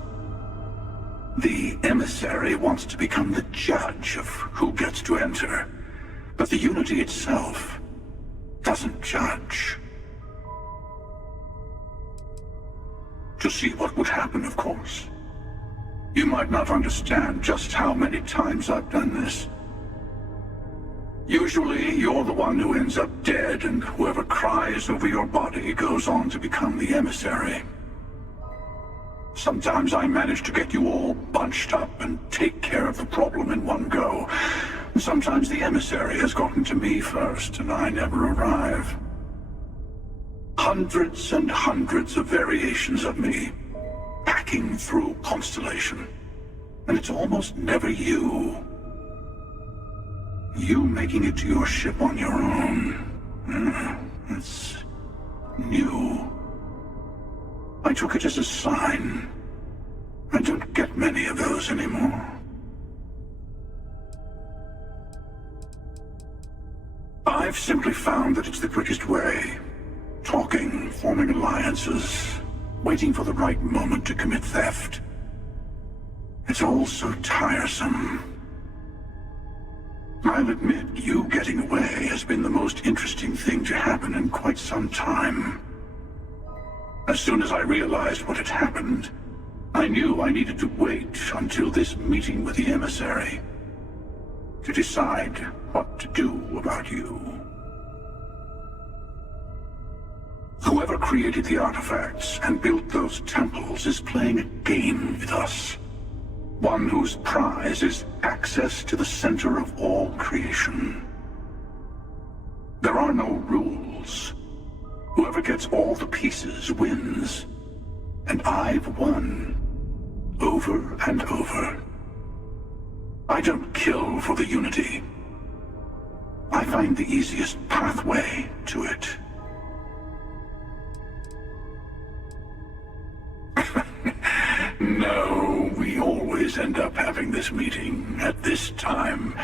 The emissary wants to become the judge of who gets to enter, but the Unity itself doesn't judge. To see what would happen, of course. You might not understand just how many times I've done this. Usually, you're the one who ends up dead, and whoever cries over your body goes on to become the emissary. Sometimes I manage to get you all bunched up and take care of the problem in one go. Sometimes the emissary has gotten to me first, and I never arrive. Hundreds and hundreds of variations of me, packing through Constellation. And it's almost never you. You making it to your ship on your own. It's new. I took it as a sign. I don't get many of those anymore. I've simply found that it's the quickest way. Talking, forming alliances, waiting for the right moment to commit theft. It's all so tiresome. I'll admit, you getting away has been the most interesting thing to happen in quite some time. As soon as I realized what had happened, I knew I needed to wait until this meeting with the emissary to decide what to do about you. Whoever created the artifacts and built those temples is playing a game with us. One whose prize is access to the center of all creation. There are no rules. Whoever gets all the pieces wins. And I've won. Over and over. I don't kill for the Unity. I find the easiest pathway to it. No, we always end up having this meeting at this time.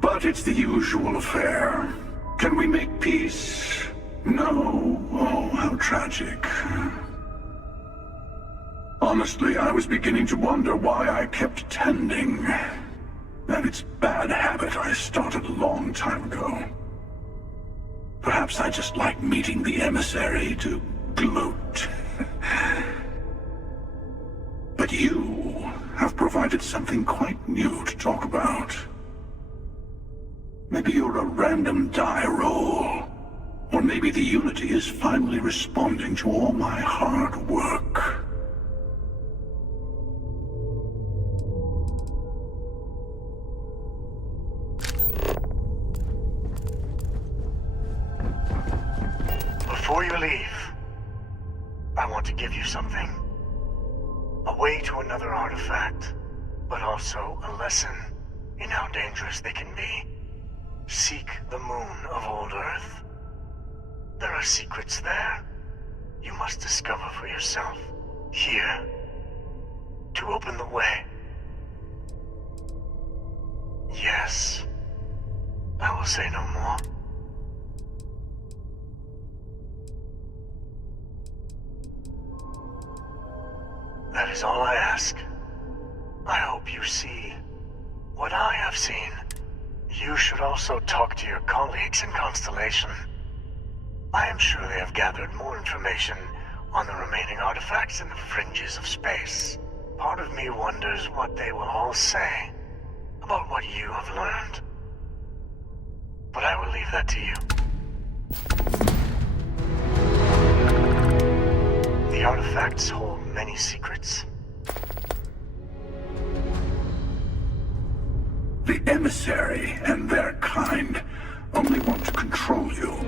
But it's the usual affair. Can we make peace? No. Oh, how tragic. Honestly, I was beginning to wonder why I kept tending. And it's a bad habit I started a long time ago. Perhaps I just like meeting the emissary to gloat. But you have provided something quite new to talk about. Maybe you're a random die roll. Or maybe the Unity is finally responding to all my hard work. Before you leave, I want to give you something. A way to another artifact, but also a lesson in how dangerous they can be. Seek the moon of old Earth. There are secrets there you must discover for yourself. Here, to open the way. Yes, I will say no more. That is all I ask. I hope you see what I have seen. You should also talk to your colleagues in Constellation. I am sure they have gathered more information on the remaining artifacts in the fringes of space. Part of me wonders what they will all say about what you have learned. But I will leave that to you. The artifacts hold many secrets. The emissary and their kind only want to control you.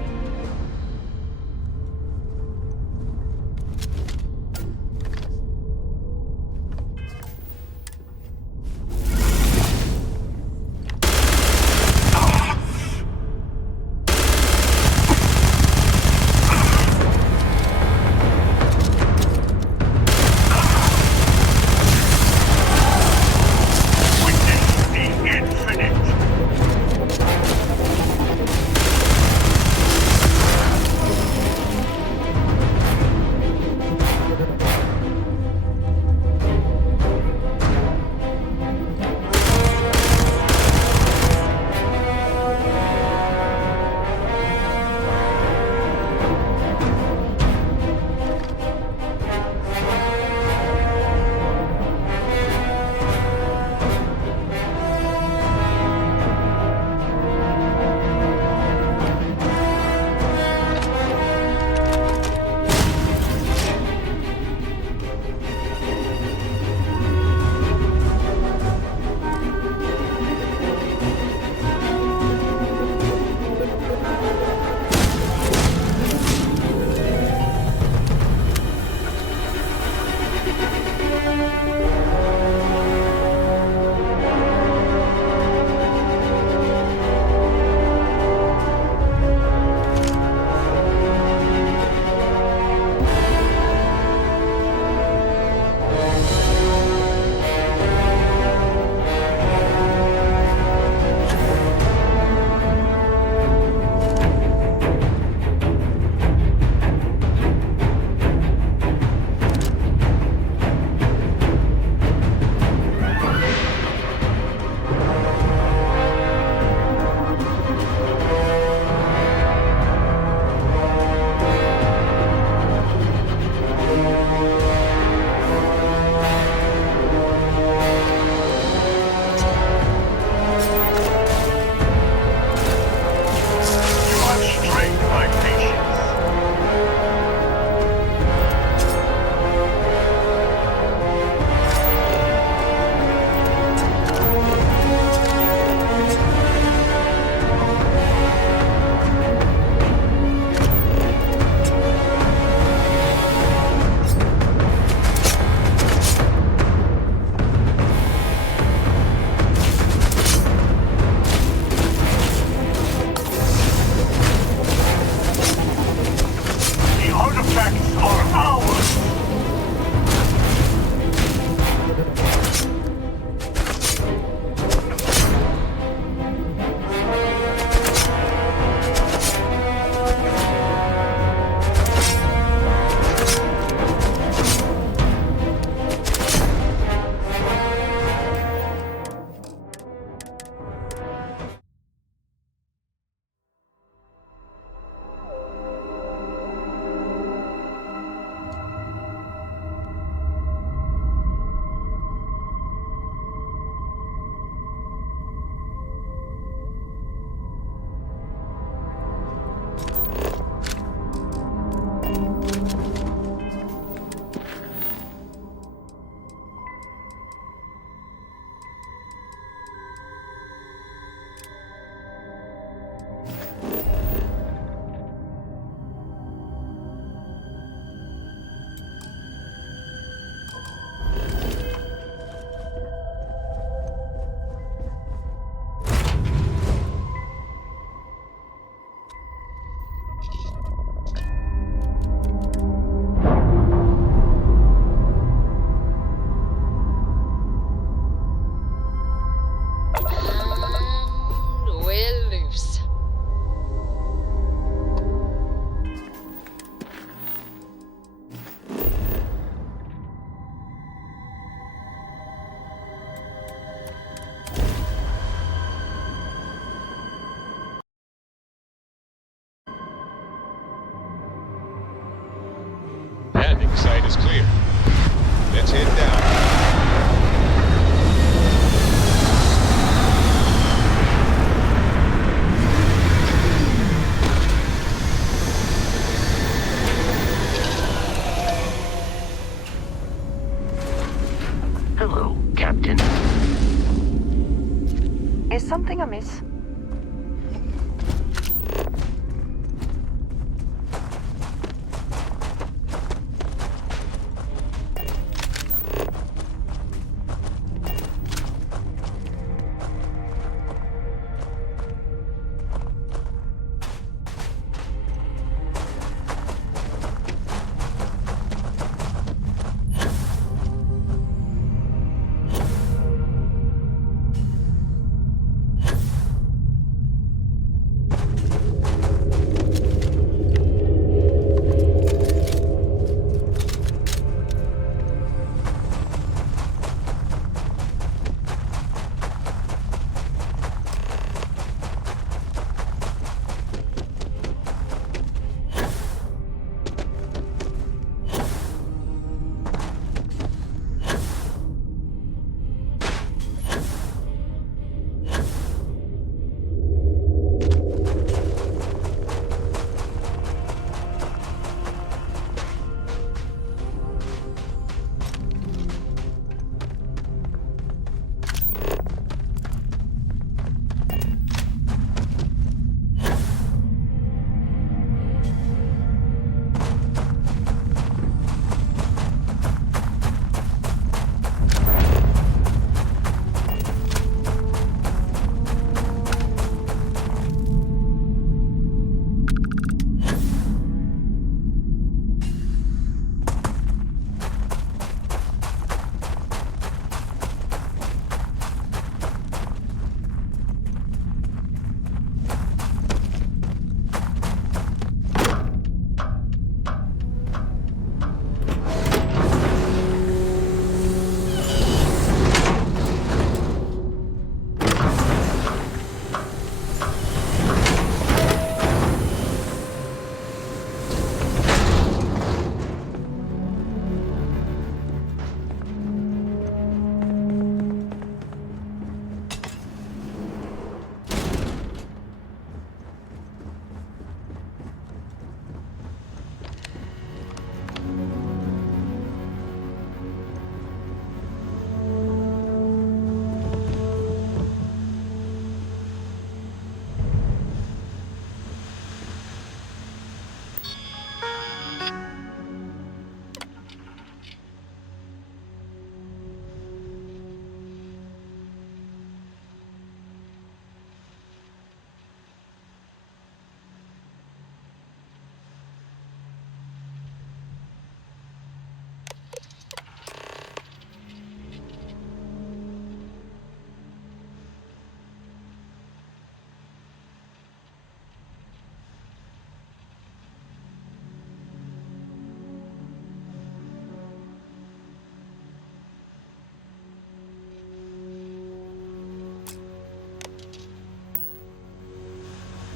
Is something amiss?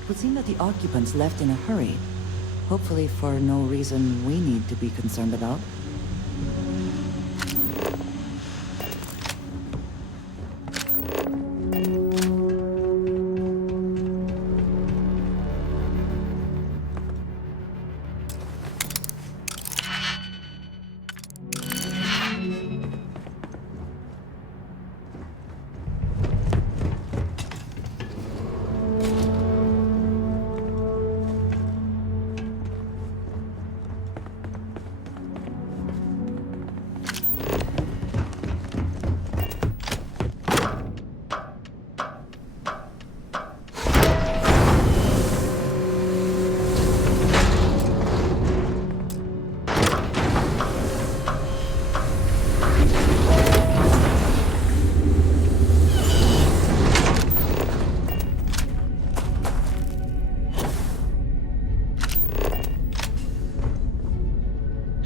It would seem that the occupants left in a hurry. Hopefully for no reason we need to be concerned about.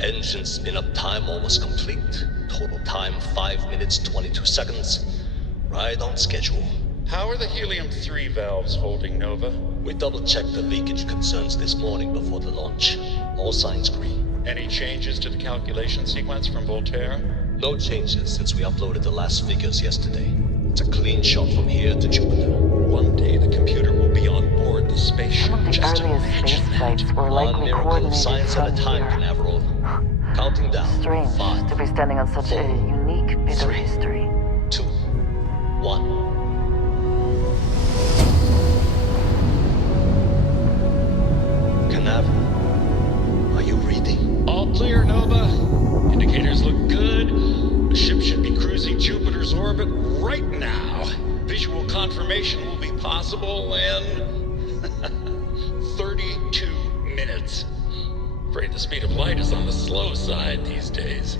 Engine spin-up time almost complete. Total time 5 minutes 22 seconds. Right on schedule. How are the helium-3 valves holding, Nova? We double-checked the leakage concerns this morning before the launch. All signs green. Any changes to the calculation sequence from Voltaire? No changes since we uploaded the last figures yesterday. It's a clean shot from here to Jupiter. One day the computer will be on board the spaceship. Some of the earliest space flights were likely One miracle of science at a from time, here. Canaveral. Counting down. Strange 5, to be standing on such a unique bit of history. 2, 1. right now. Visual confirmation will be possible in 32 minutes. Afraid the speed of light is on the slow side these days.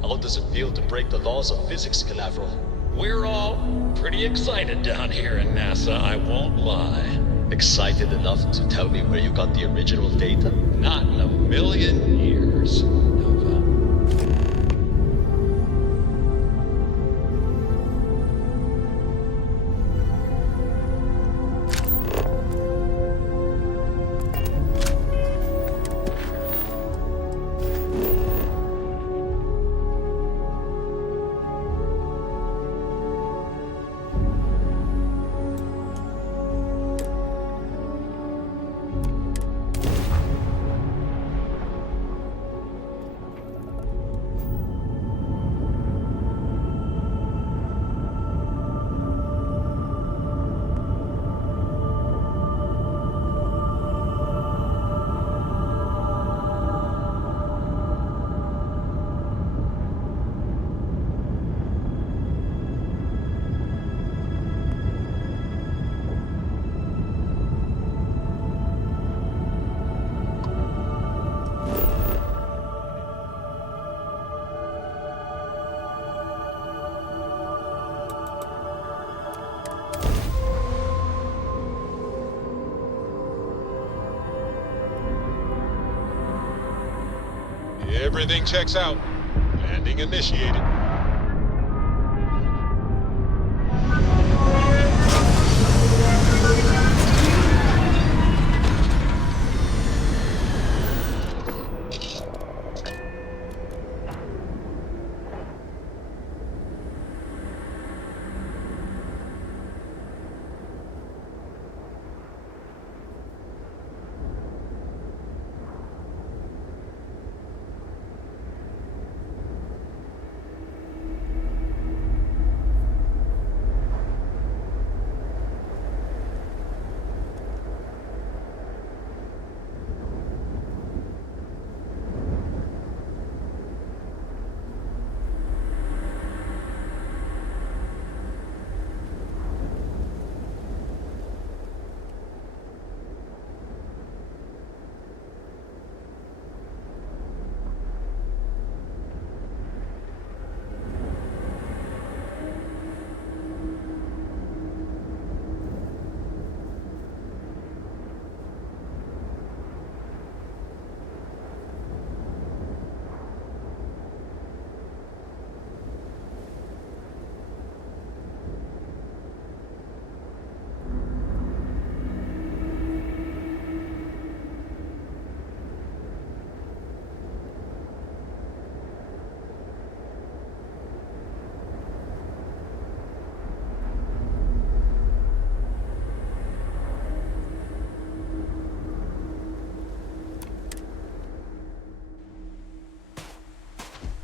How does it feel to break the laws of physics, Canaveral? We're all pretty excited down here in NASA, I won't lie. Excited enough to tell me where you got the original data? Not in a million years, Nova. Everything checks out. Landing initiated.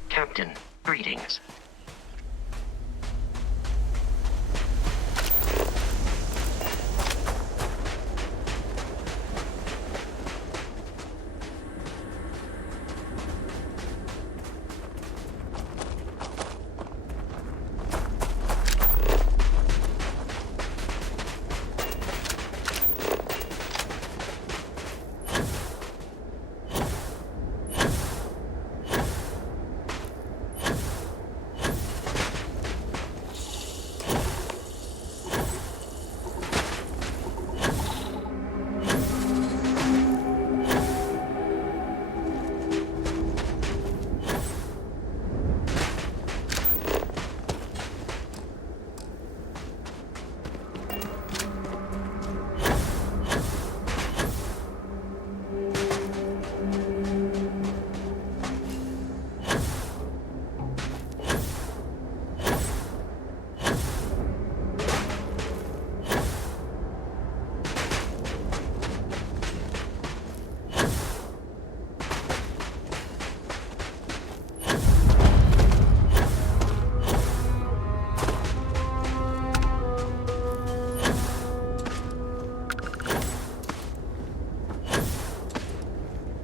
Captain, greetings.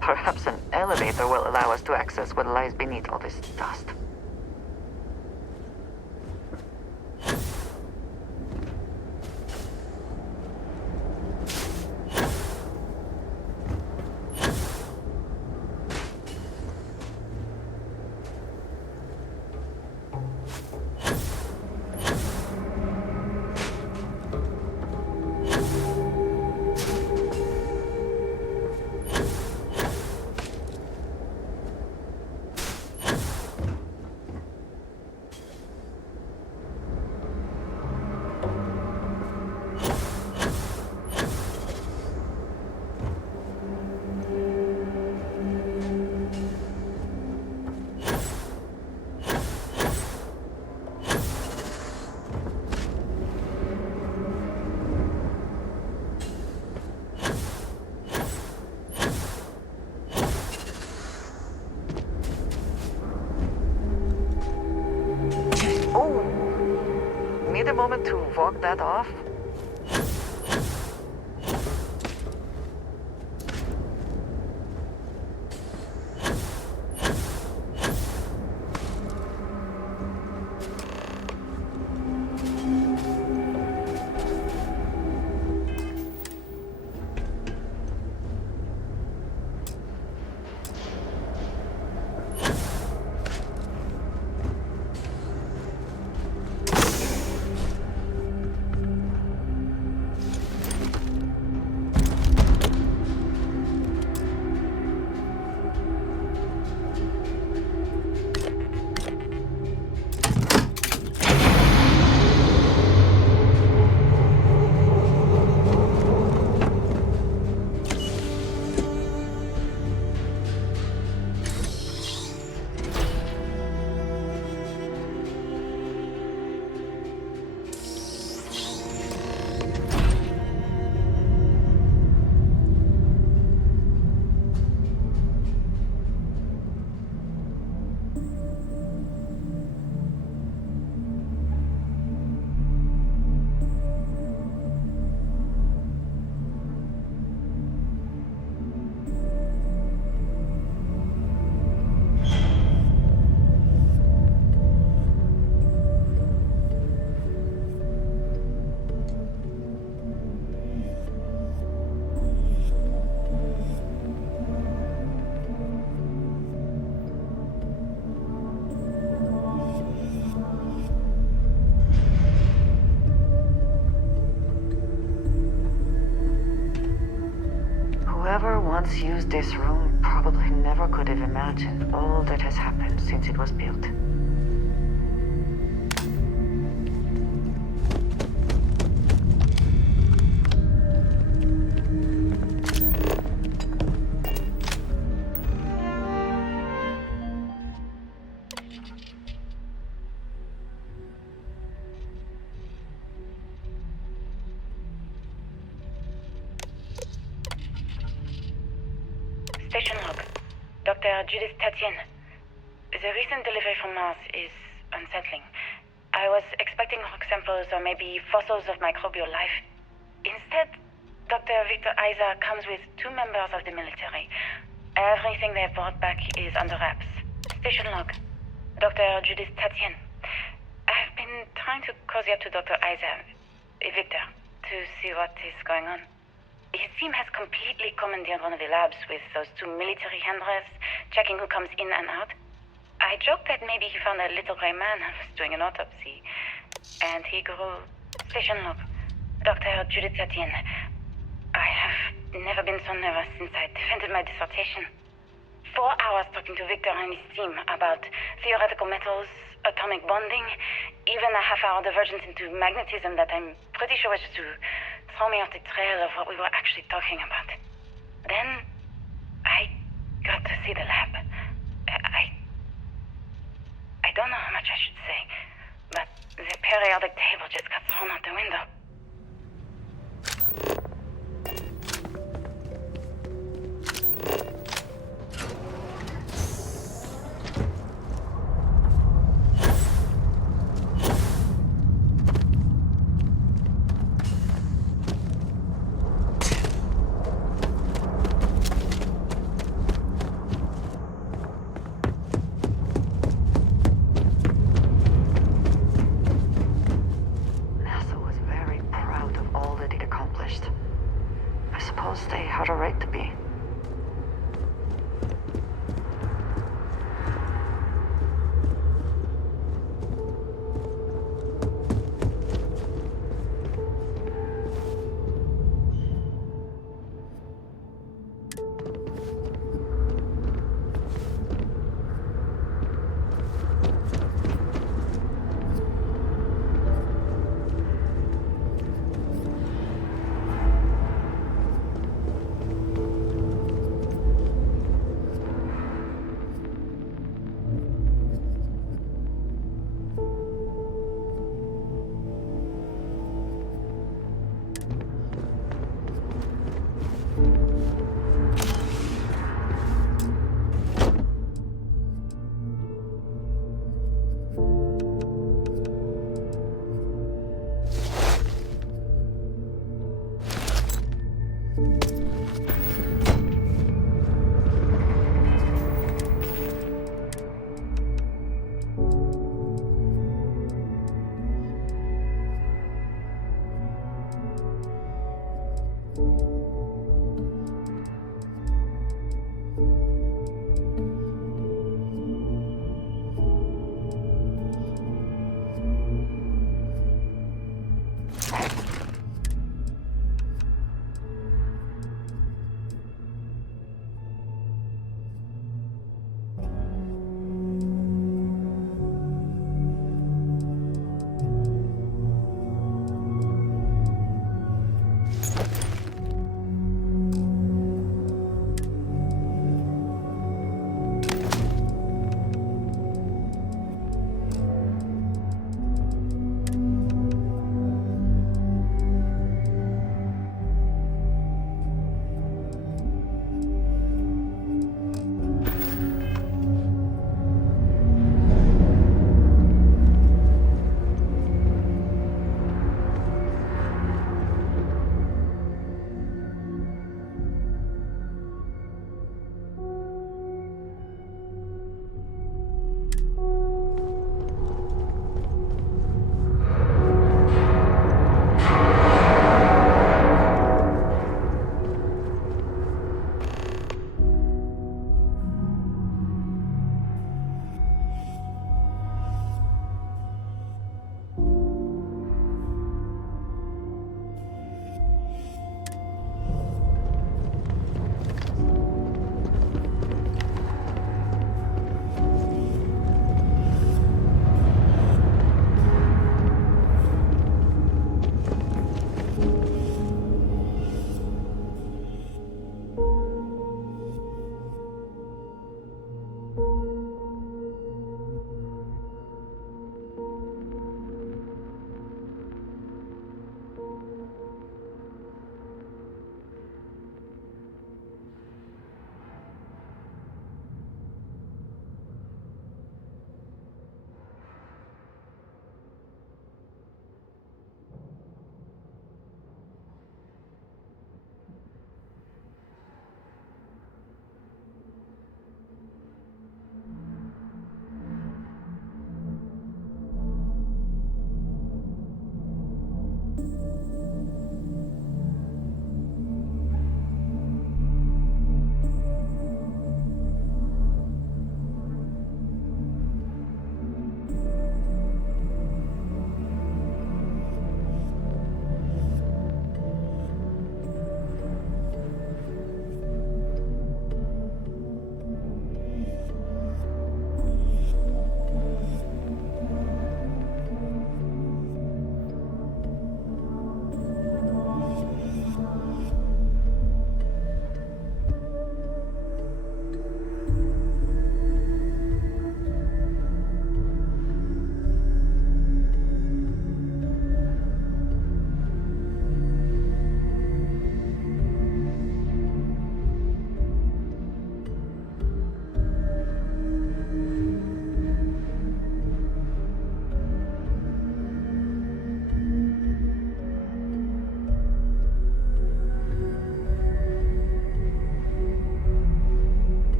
Perhaps an elevator will allow us to access what lies beneath all this dust. moment to walk that off? Whoever once used this room probably never could have imagined all that has happened since it was built. Station log. Dr. Judith Tatien. The recent delivery from Mars is unsettling. I was expecting rock samples or maybe fossils of microbial life. Instead, Dr. Victor Isa comes with 2 members of the military. Everything they've brought back is under wraps. Station log. Dr. Judith Tatien. I've been trying to cozy up to Dr. Isa, Victor, to see what is going on. His team has completely commandeered one of the labs with those 2 military handlers, checking who comes in and out. I joked that maybe he found a little gray man and was doing an autopsy. And he grew... Station log. Dr. Judith Tatien. I have never been so nervous since I defended my dissertation. 4 hours talking to Victor and his team about theoretical metals, atomic bonding, even a half-hour divergence into magnetism that I'm pretty sure was to throw me off the trail of what we were actually talking about. Then, I got to see the lab. I don't know how much I should say, but the periodic table just got thrown out the window. NASA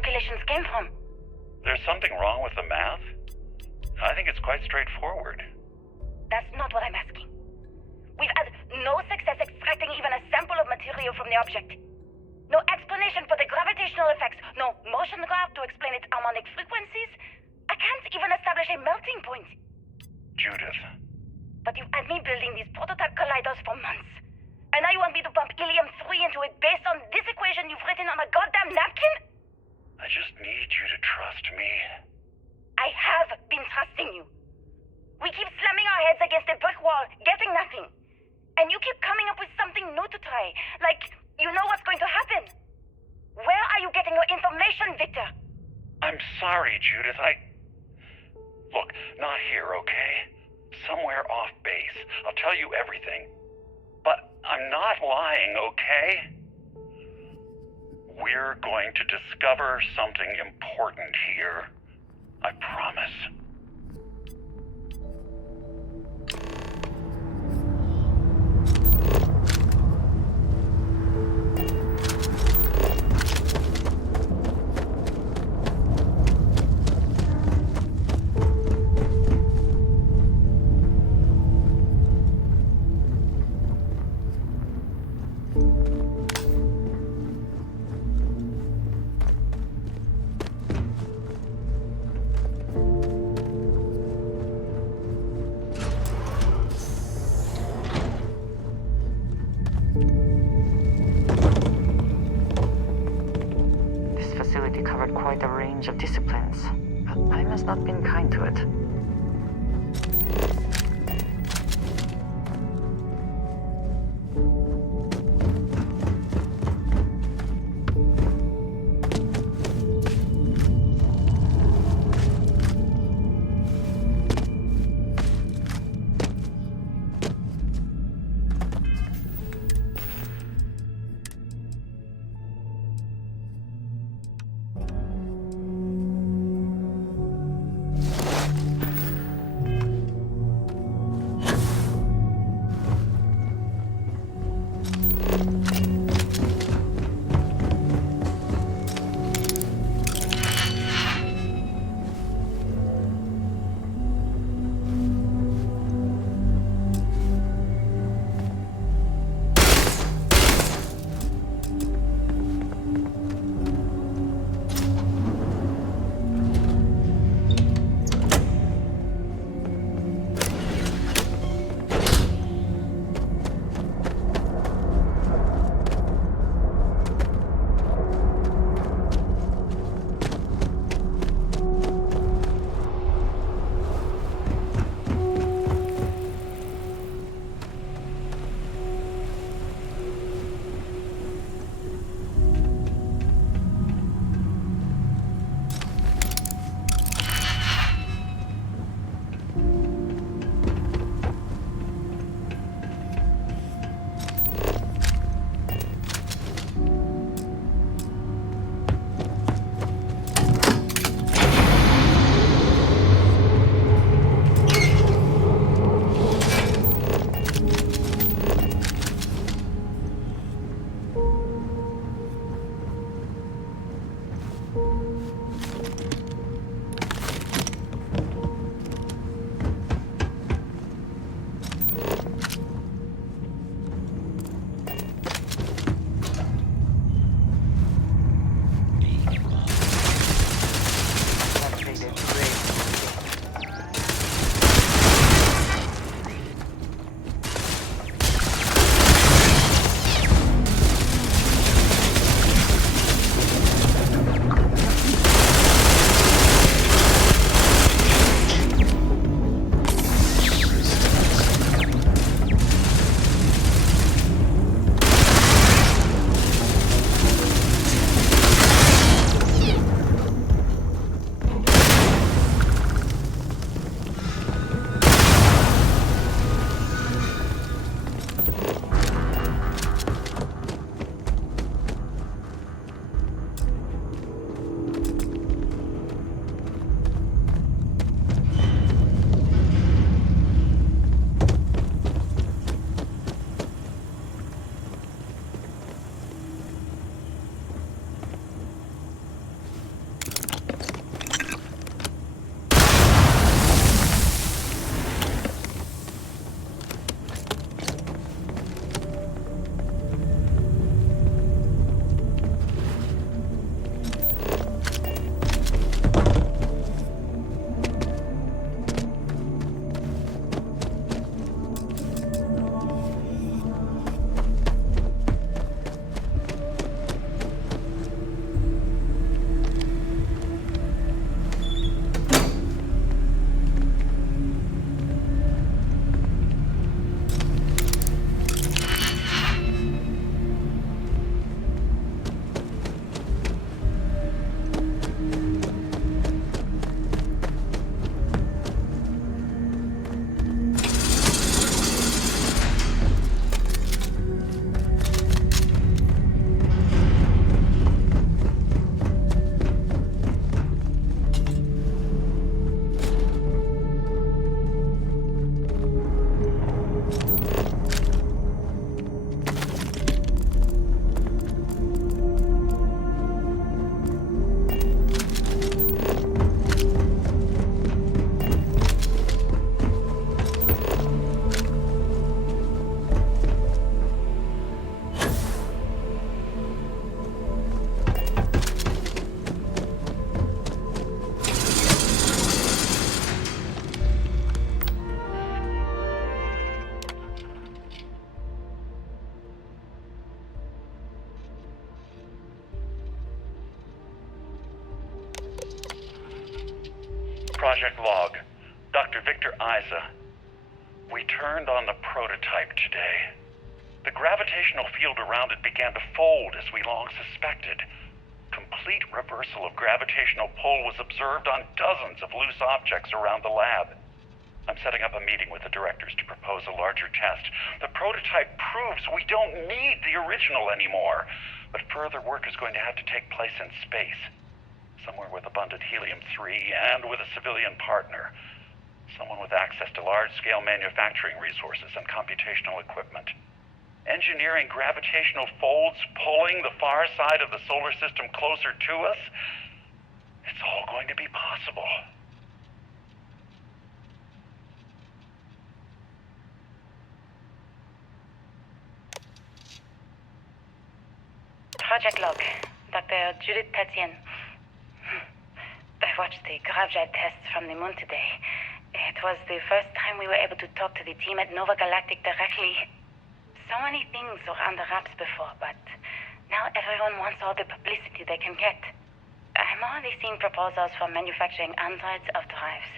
calculations came from. There's something wrong with the math? I think it's quite straightforward. That's not what I'm asking. We've had no success extracting even a sample of material from the object. No explanation for the gravitational effects, no motion graph to explain its harmonic frequencies. I can't even establish a melting goddamn napkin? I just need you to trust me. I have been trusting you. We keep slamming our heads against a brick wall, getting nothing. And you keep coming up with something new to try. Like, you know what's going to happen. Where are you getting your information, Victor? I'm sorry, Judith. Look, not here, okay? Somewhere off base. I'll tell you everything. But I'm not lying, okay? We're going to discover something important here. I promise. This facility covered quite a range of disciplines, but I must not been kind to it. Project Log, Dr. Victor Isa. We turned on the prototype today. The gravitational field around it began to fold as we long suspected. Complete reversal of gravitational pull was observed on dozens of loose objects around the lab. I'm setting up a meeting with the directors to propose a larger test. The prototype proves we don't need the original anymore, but further work is going to have to take place in space. Somewhere with abundant helium-3 and with a civilian partner. Someone with access to large-scale manufacturing resources and computational equipment. Engineering gravitational folds, pulling the far side of the solar system closer to us. It's all going to be possible. Project Log, Dr. Judith Tatian. I watched the gravjet tests from the moon today. It was the first time we were able to talk to the team at Nova Galactic directly. So many things were under wraps before, but now everyone wants all the publicity they can get. I'm already seeing proposals for manufacturing androids of drives,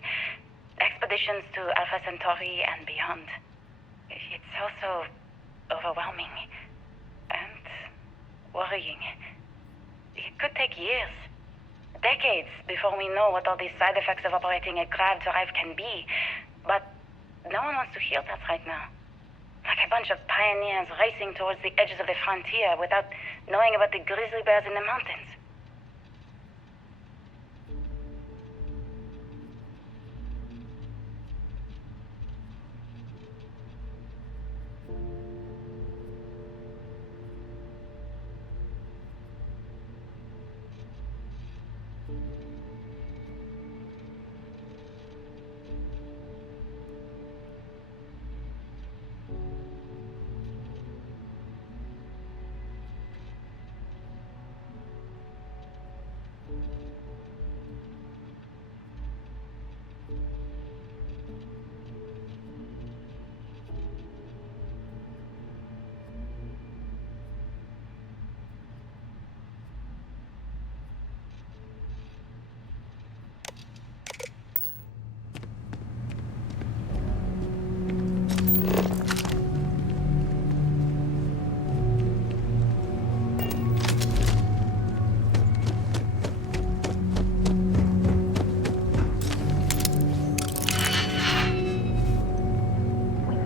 expeditions to Alpha Centauri and beyond. It's also overwhelming and worrying. It could take years, decades, before we know what all these side effects of operating a grav drive can be. But no one wants to hear that right now. Like a bunch of pioneers racing towards the edges of the frontier without knowing about the grizzly bears in the mountains.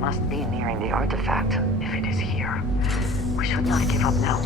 Must be nearing the artifact, if it is here. We should not give up now.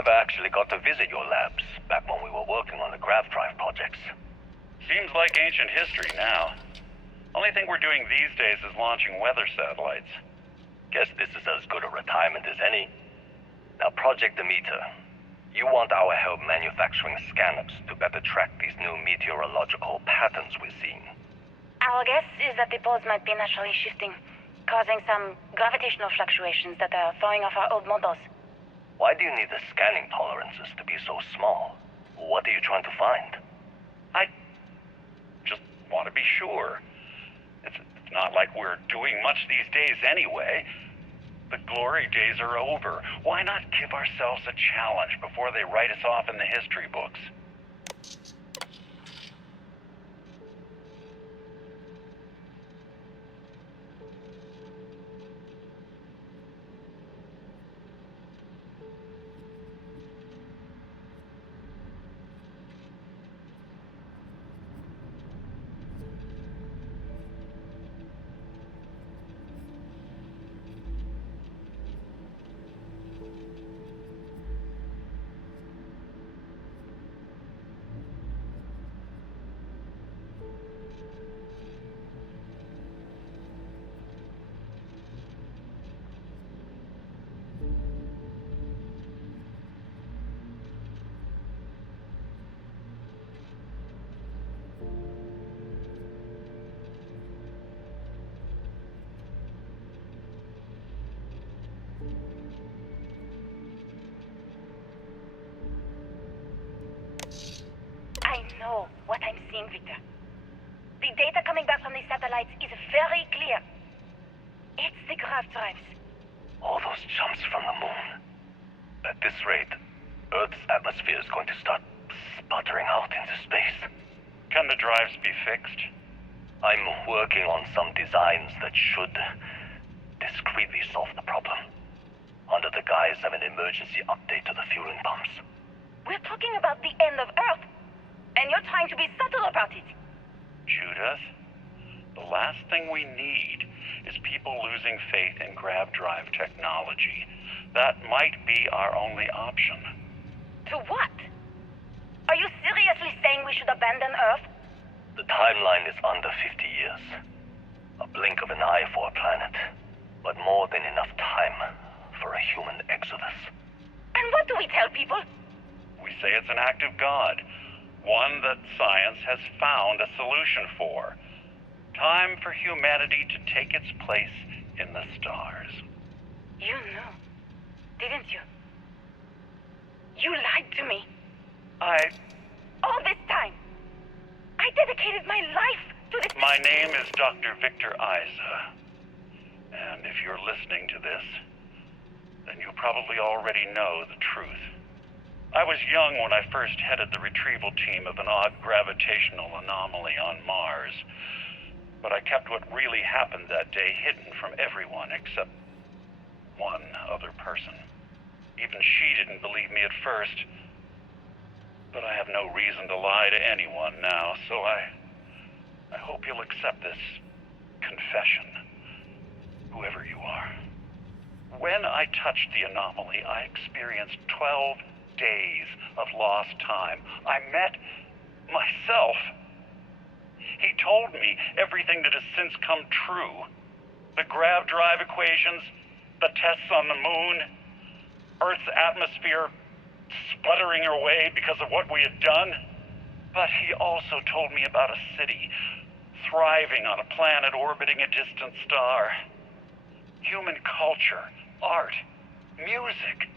never actually got to visit your labs back when we were working on the grav drive projects. Seems like ancient history now. Only thing we're doing these days is launching weather satellites. Guess this is as good a retirement as any. Now, Project Demeter, you want our help manufacturing scanners to better track these new meteorological patterns we're seeing. Our guess is that the poles might be naturally shifting, causing some gravitational fluctuations that are throwing off our old models. Why do you need the scanning tolerances to be so small? What are you trying to find? I just want to be sure. It's not like we're doing much these days anyway. The glory days are over. Why not give ourselves a challenge before they write us off in the history books? I know what I'm seeing, Victor. The data coming back from the satellites is very clear. It's the grav drives. All those jumps from the moon. At this rate, Earth's atmosphere is going to start sputtering out into space. Can the drives be fixed? I'm working on some designs that should discreetly solve the problem, under the guise of an emergency update to the fueling pumps. We're talking about the end of Earth, and you're trying to be subtle about it. Judith, the last thing we need is people losing faith in grav drive technology. That might be our only option. To what? Are you seriously saying we should abandon Earth? The timeline is under 50 years. A blink of an eye for a planet, but more than enough time for a human exodus. And what do we tell people? We say it's an act of God, one that science has found a solution for. Time for humanity to take its place in the stars. You knew, didn't you? You lied to me. All this time, I dedicated my life to this. My name is Dr. Victor Isa. And if you're listening to this, then you probably already know the truth. I was young when I first headed the retrieval team of an odd gravitational anomaly on Mars. But I kept what really happened that day hidden from everyone except one other person. Even she didn't believe me at first. But I have no reason to lie to anyone now, so I hope you'll accept this confession, whoever you are. When I touched the anomaly, I experienced 12 days of lost time. I met myself. He told me everything that has since come true. The grav drive equations, the tests on the moon, Earth's atmosphere sputtering away because of what we had done. But he also told me about a city thriving on a planet orbiting a distant star. Human culture, art, music,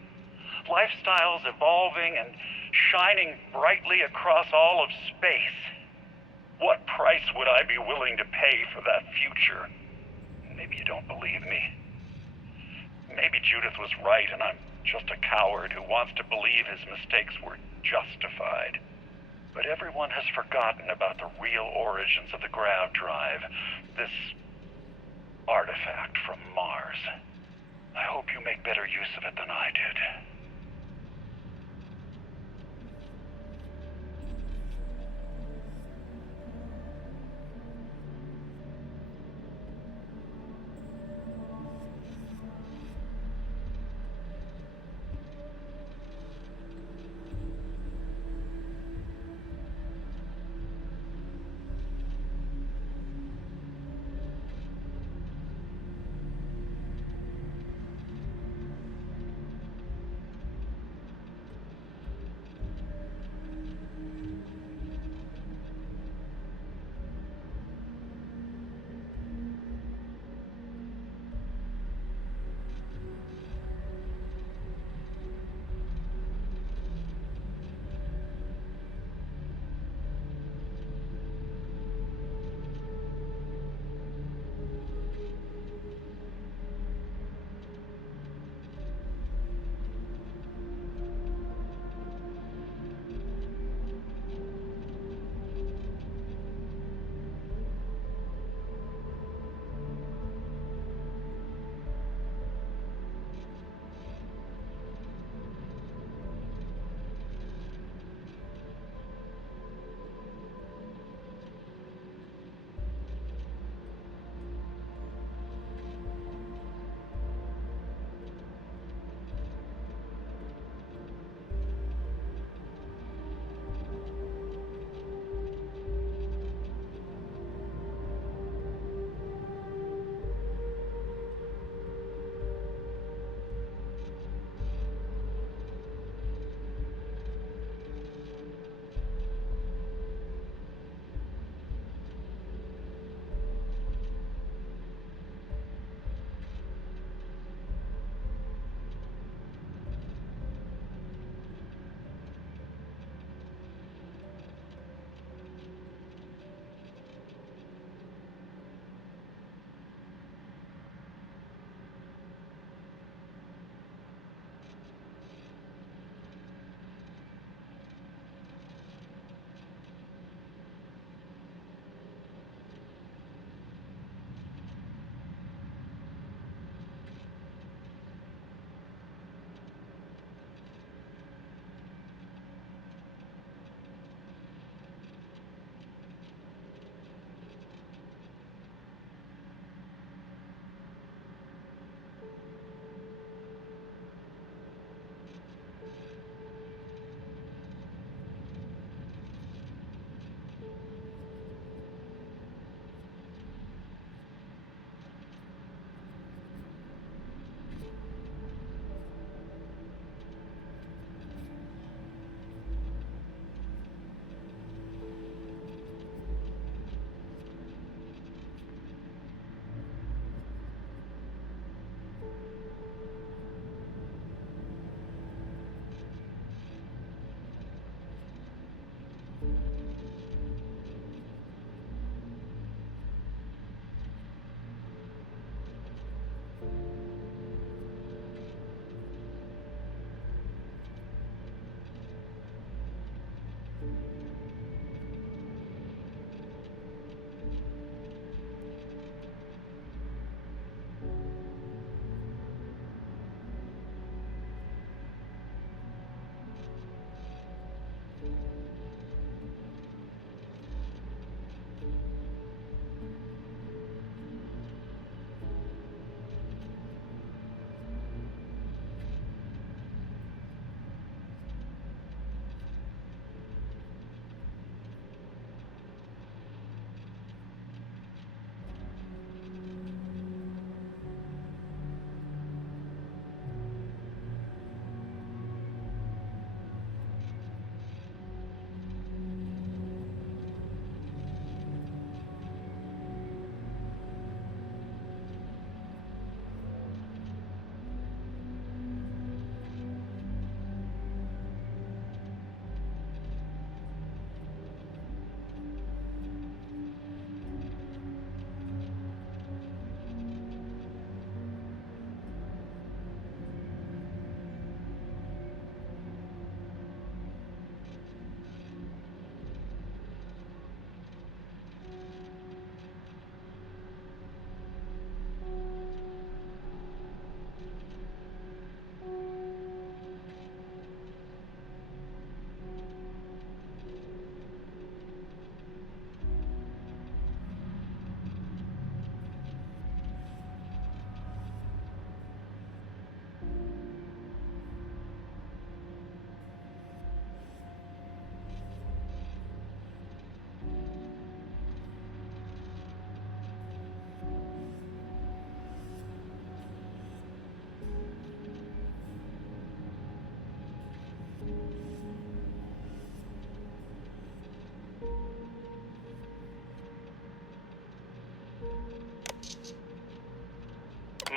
lifestyles evolving and shining brightly across all of space. What price would I be willing to pay for that future? Maybe you don't believe me. Maybe Judith was right and I'm just a coward who wants to believe his mistakes were justified. But everyone has forgotten about the real origins of the grav drive, this artifact from Mars. I hope you make better use of it than I did.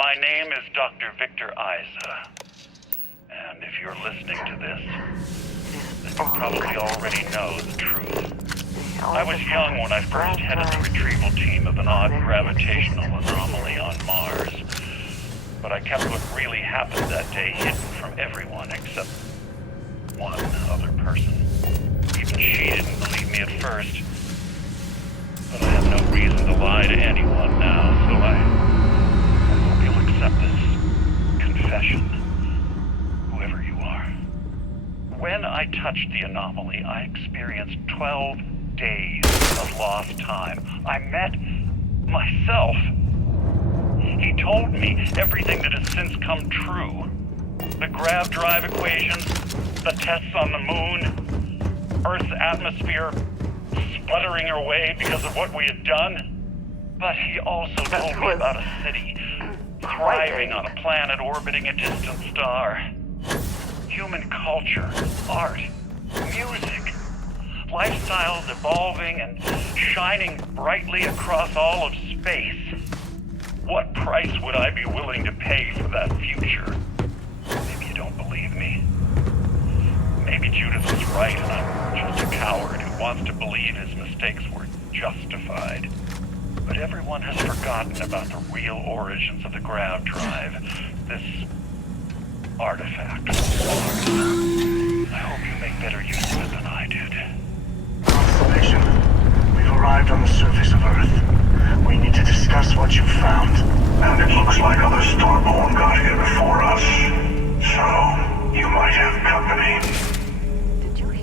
My name is Dr. Victor Isa. And if you're listening to this, then you probably already know the truth. I was young when I first headed the retrieval team of an odd gravitational anomaly on Mars. But I kept what really happened that day hidden from everyone except one other person. Even she didn't believe me at first. But I have no reason to lie to anyone now, so I hope you'll accept this confession, whoever you are. When I touched the anomaly, I experienced 12 days of lost time. I met myself. He told me everything that has since come true. The grav drive equations, the tests on the moon, Earth's atmosphere sputtering away because of what we had done. But he also told me about a city thriving on a planet orbiting a distant star. Human culture, art, music, lifestyles evolving and shining brightly across all of space. What price would I be willing to pay for that future? Maybe you don't believe me. Maybe Judith was right and I'm just a coward who wants to believe his mistakes were justified. But everyone has forgotten about the real origins of the grav drive. This artifact. I hope you make better use of it than I did. Constellation, we've arrived on the surface of Earth. We need to discuss what you've found. And it looks like other Starborn got here before us. So, you might have company. Did you hear?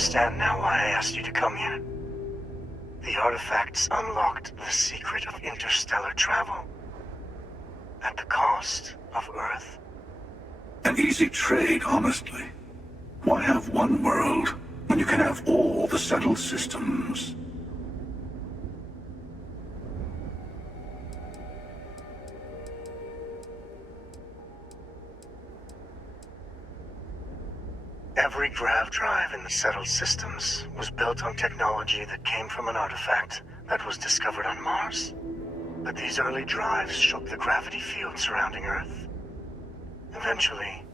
understand now why I asked you to come here. The artifacts unlocked the secret of interstellar travel. At the cost of Earth. An easy trade, honestly. Why have one world when you can have all the settled systems? Every grav drive in the settled systems was built on technology that came from an artifact that was discovered on Mars. But these early drives shook the gravity field surrounding Earth. Eventually,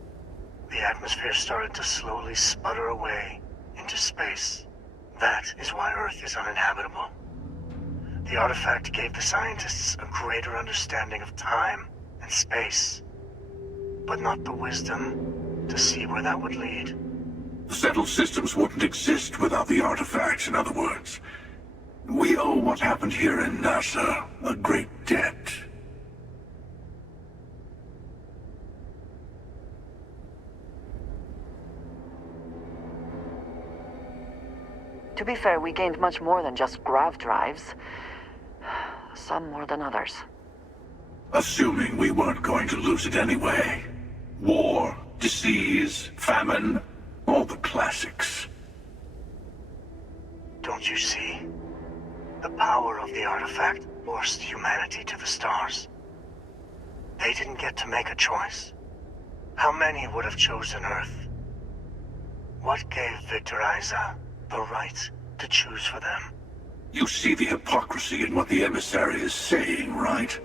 the atmosphere started to slowly sputter away into space. That is why Earth is uninhabitable. The artifact gave the scientists a greater understanding of time and space, but not the wisdom to see where that would lead. The settled systems wouldn't exist without the artifacts, in other words. We owe what happened here in NASA a great debt. To be fair, we gained much more than just grav drives. Some more than others. Assuming we weren't going to lose it anyway. War, disease, famine, all the classics. Don't you see? The power of the artifact forced humanity to the stars. They didn't get to make a choice. How many would have chosen Earth? What gave Victor Isa the right to choose for them? You see the hypocrisy in what the emissary is saying, right?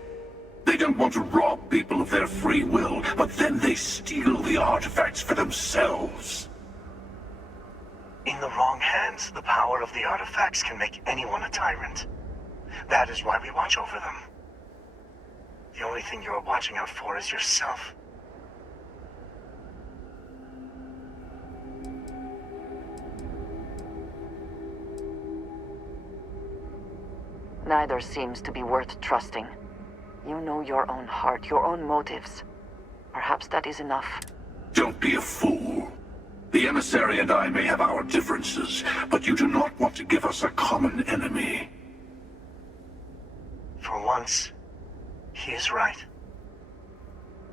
They don't want to rob people of their free will, but then they steal the artifacts for themselves. In the wrong hands, the power of the artifacts can make anyone a tyrant. That is why we watch over them. The only thing you're watching out for is yourself. Neither seems to be worth trusting. You know your own heart, your own motives. Perhaps that is enough. Don't be a fool. The emissary and I may have our differences, but you do not want to give us a common enemy. For once, he is right.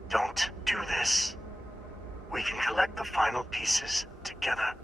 Don't do this. We can collect the final pieces together.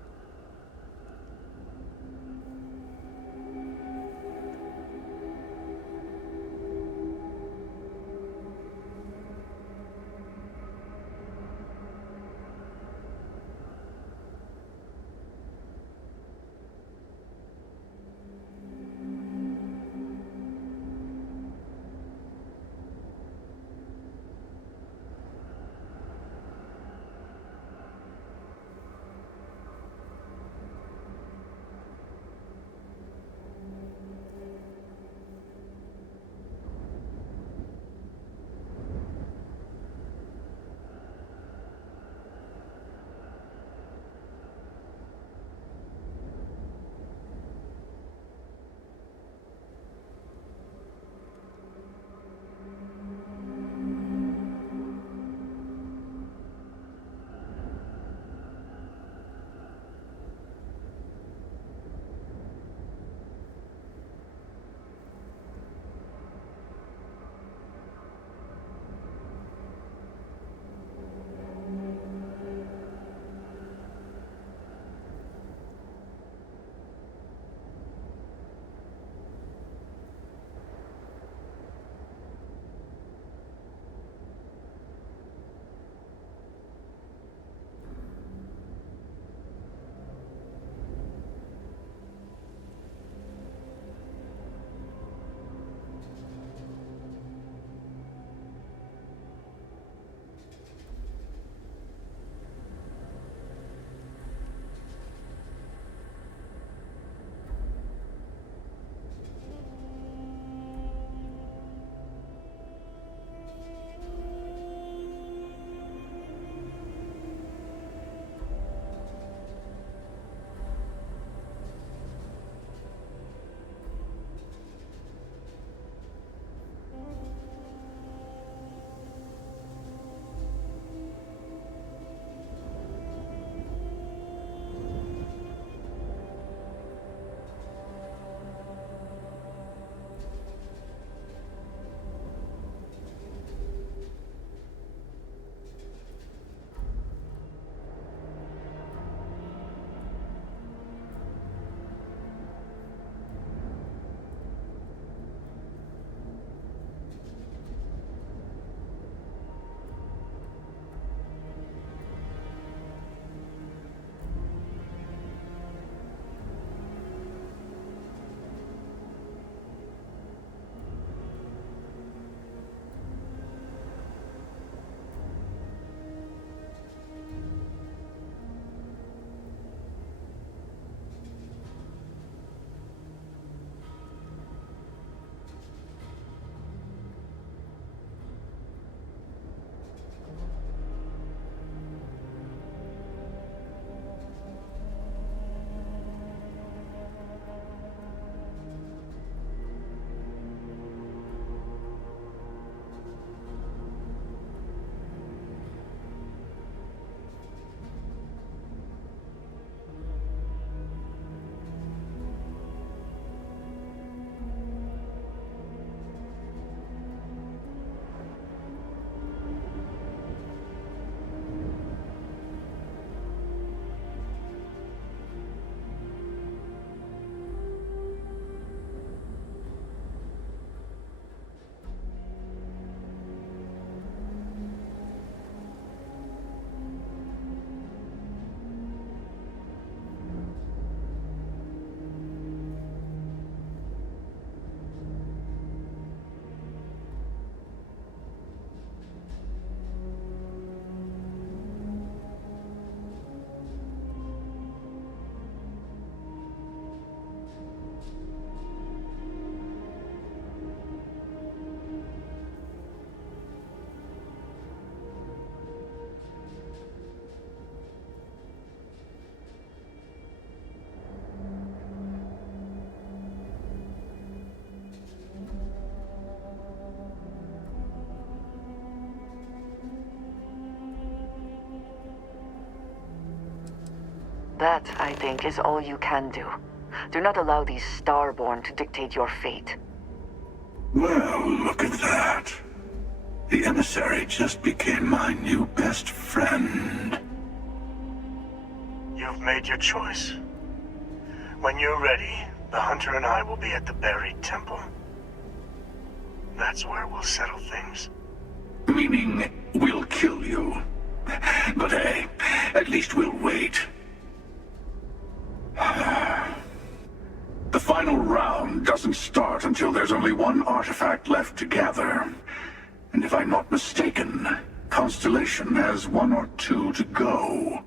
That, I think, is all you can do. Do not allow these Starborn to dictate your fate. Well, look at that. The emissary just became my new best friend. You've made your choice. When you're ready, the Hunter and I will be at the buried temple. That's where we'll settle things. Meaning, we'll kill you. But hey, at least we'll wait. The final round doesn't start until there's only one artifact left to gather. And if I'm not mistaken, Constellation has 1 or 2 to go.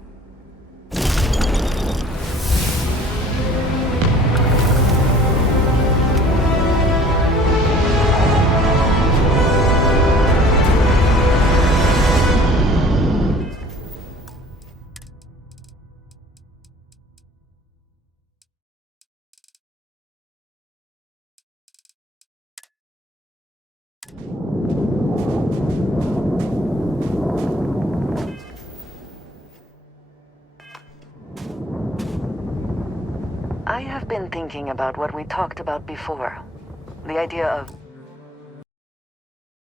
I have been thinking about what we talked about before. The idea of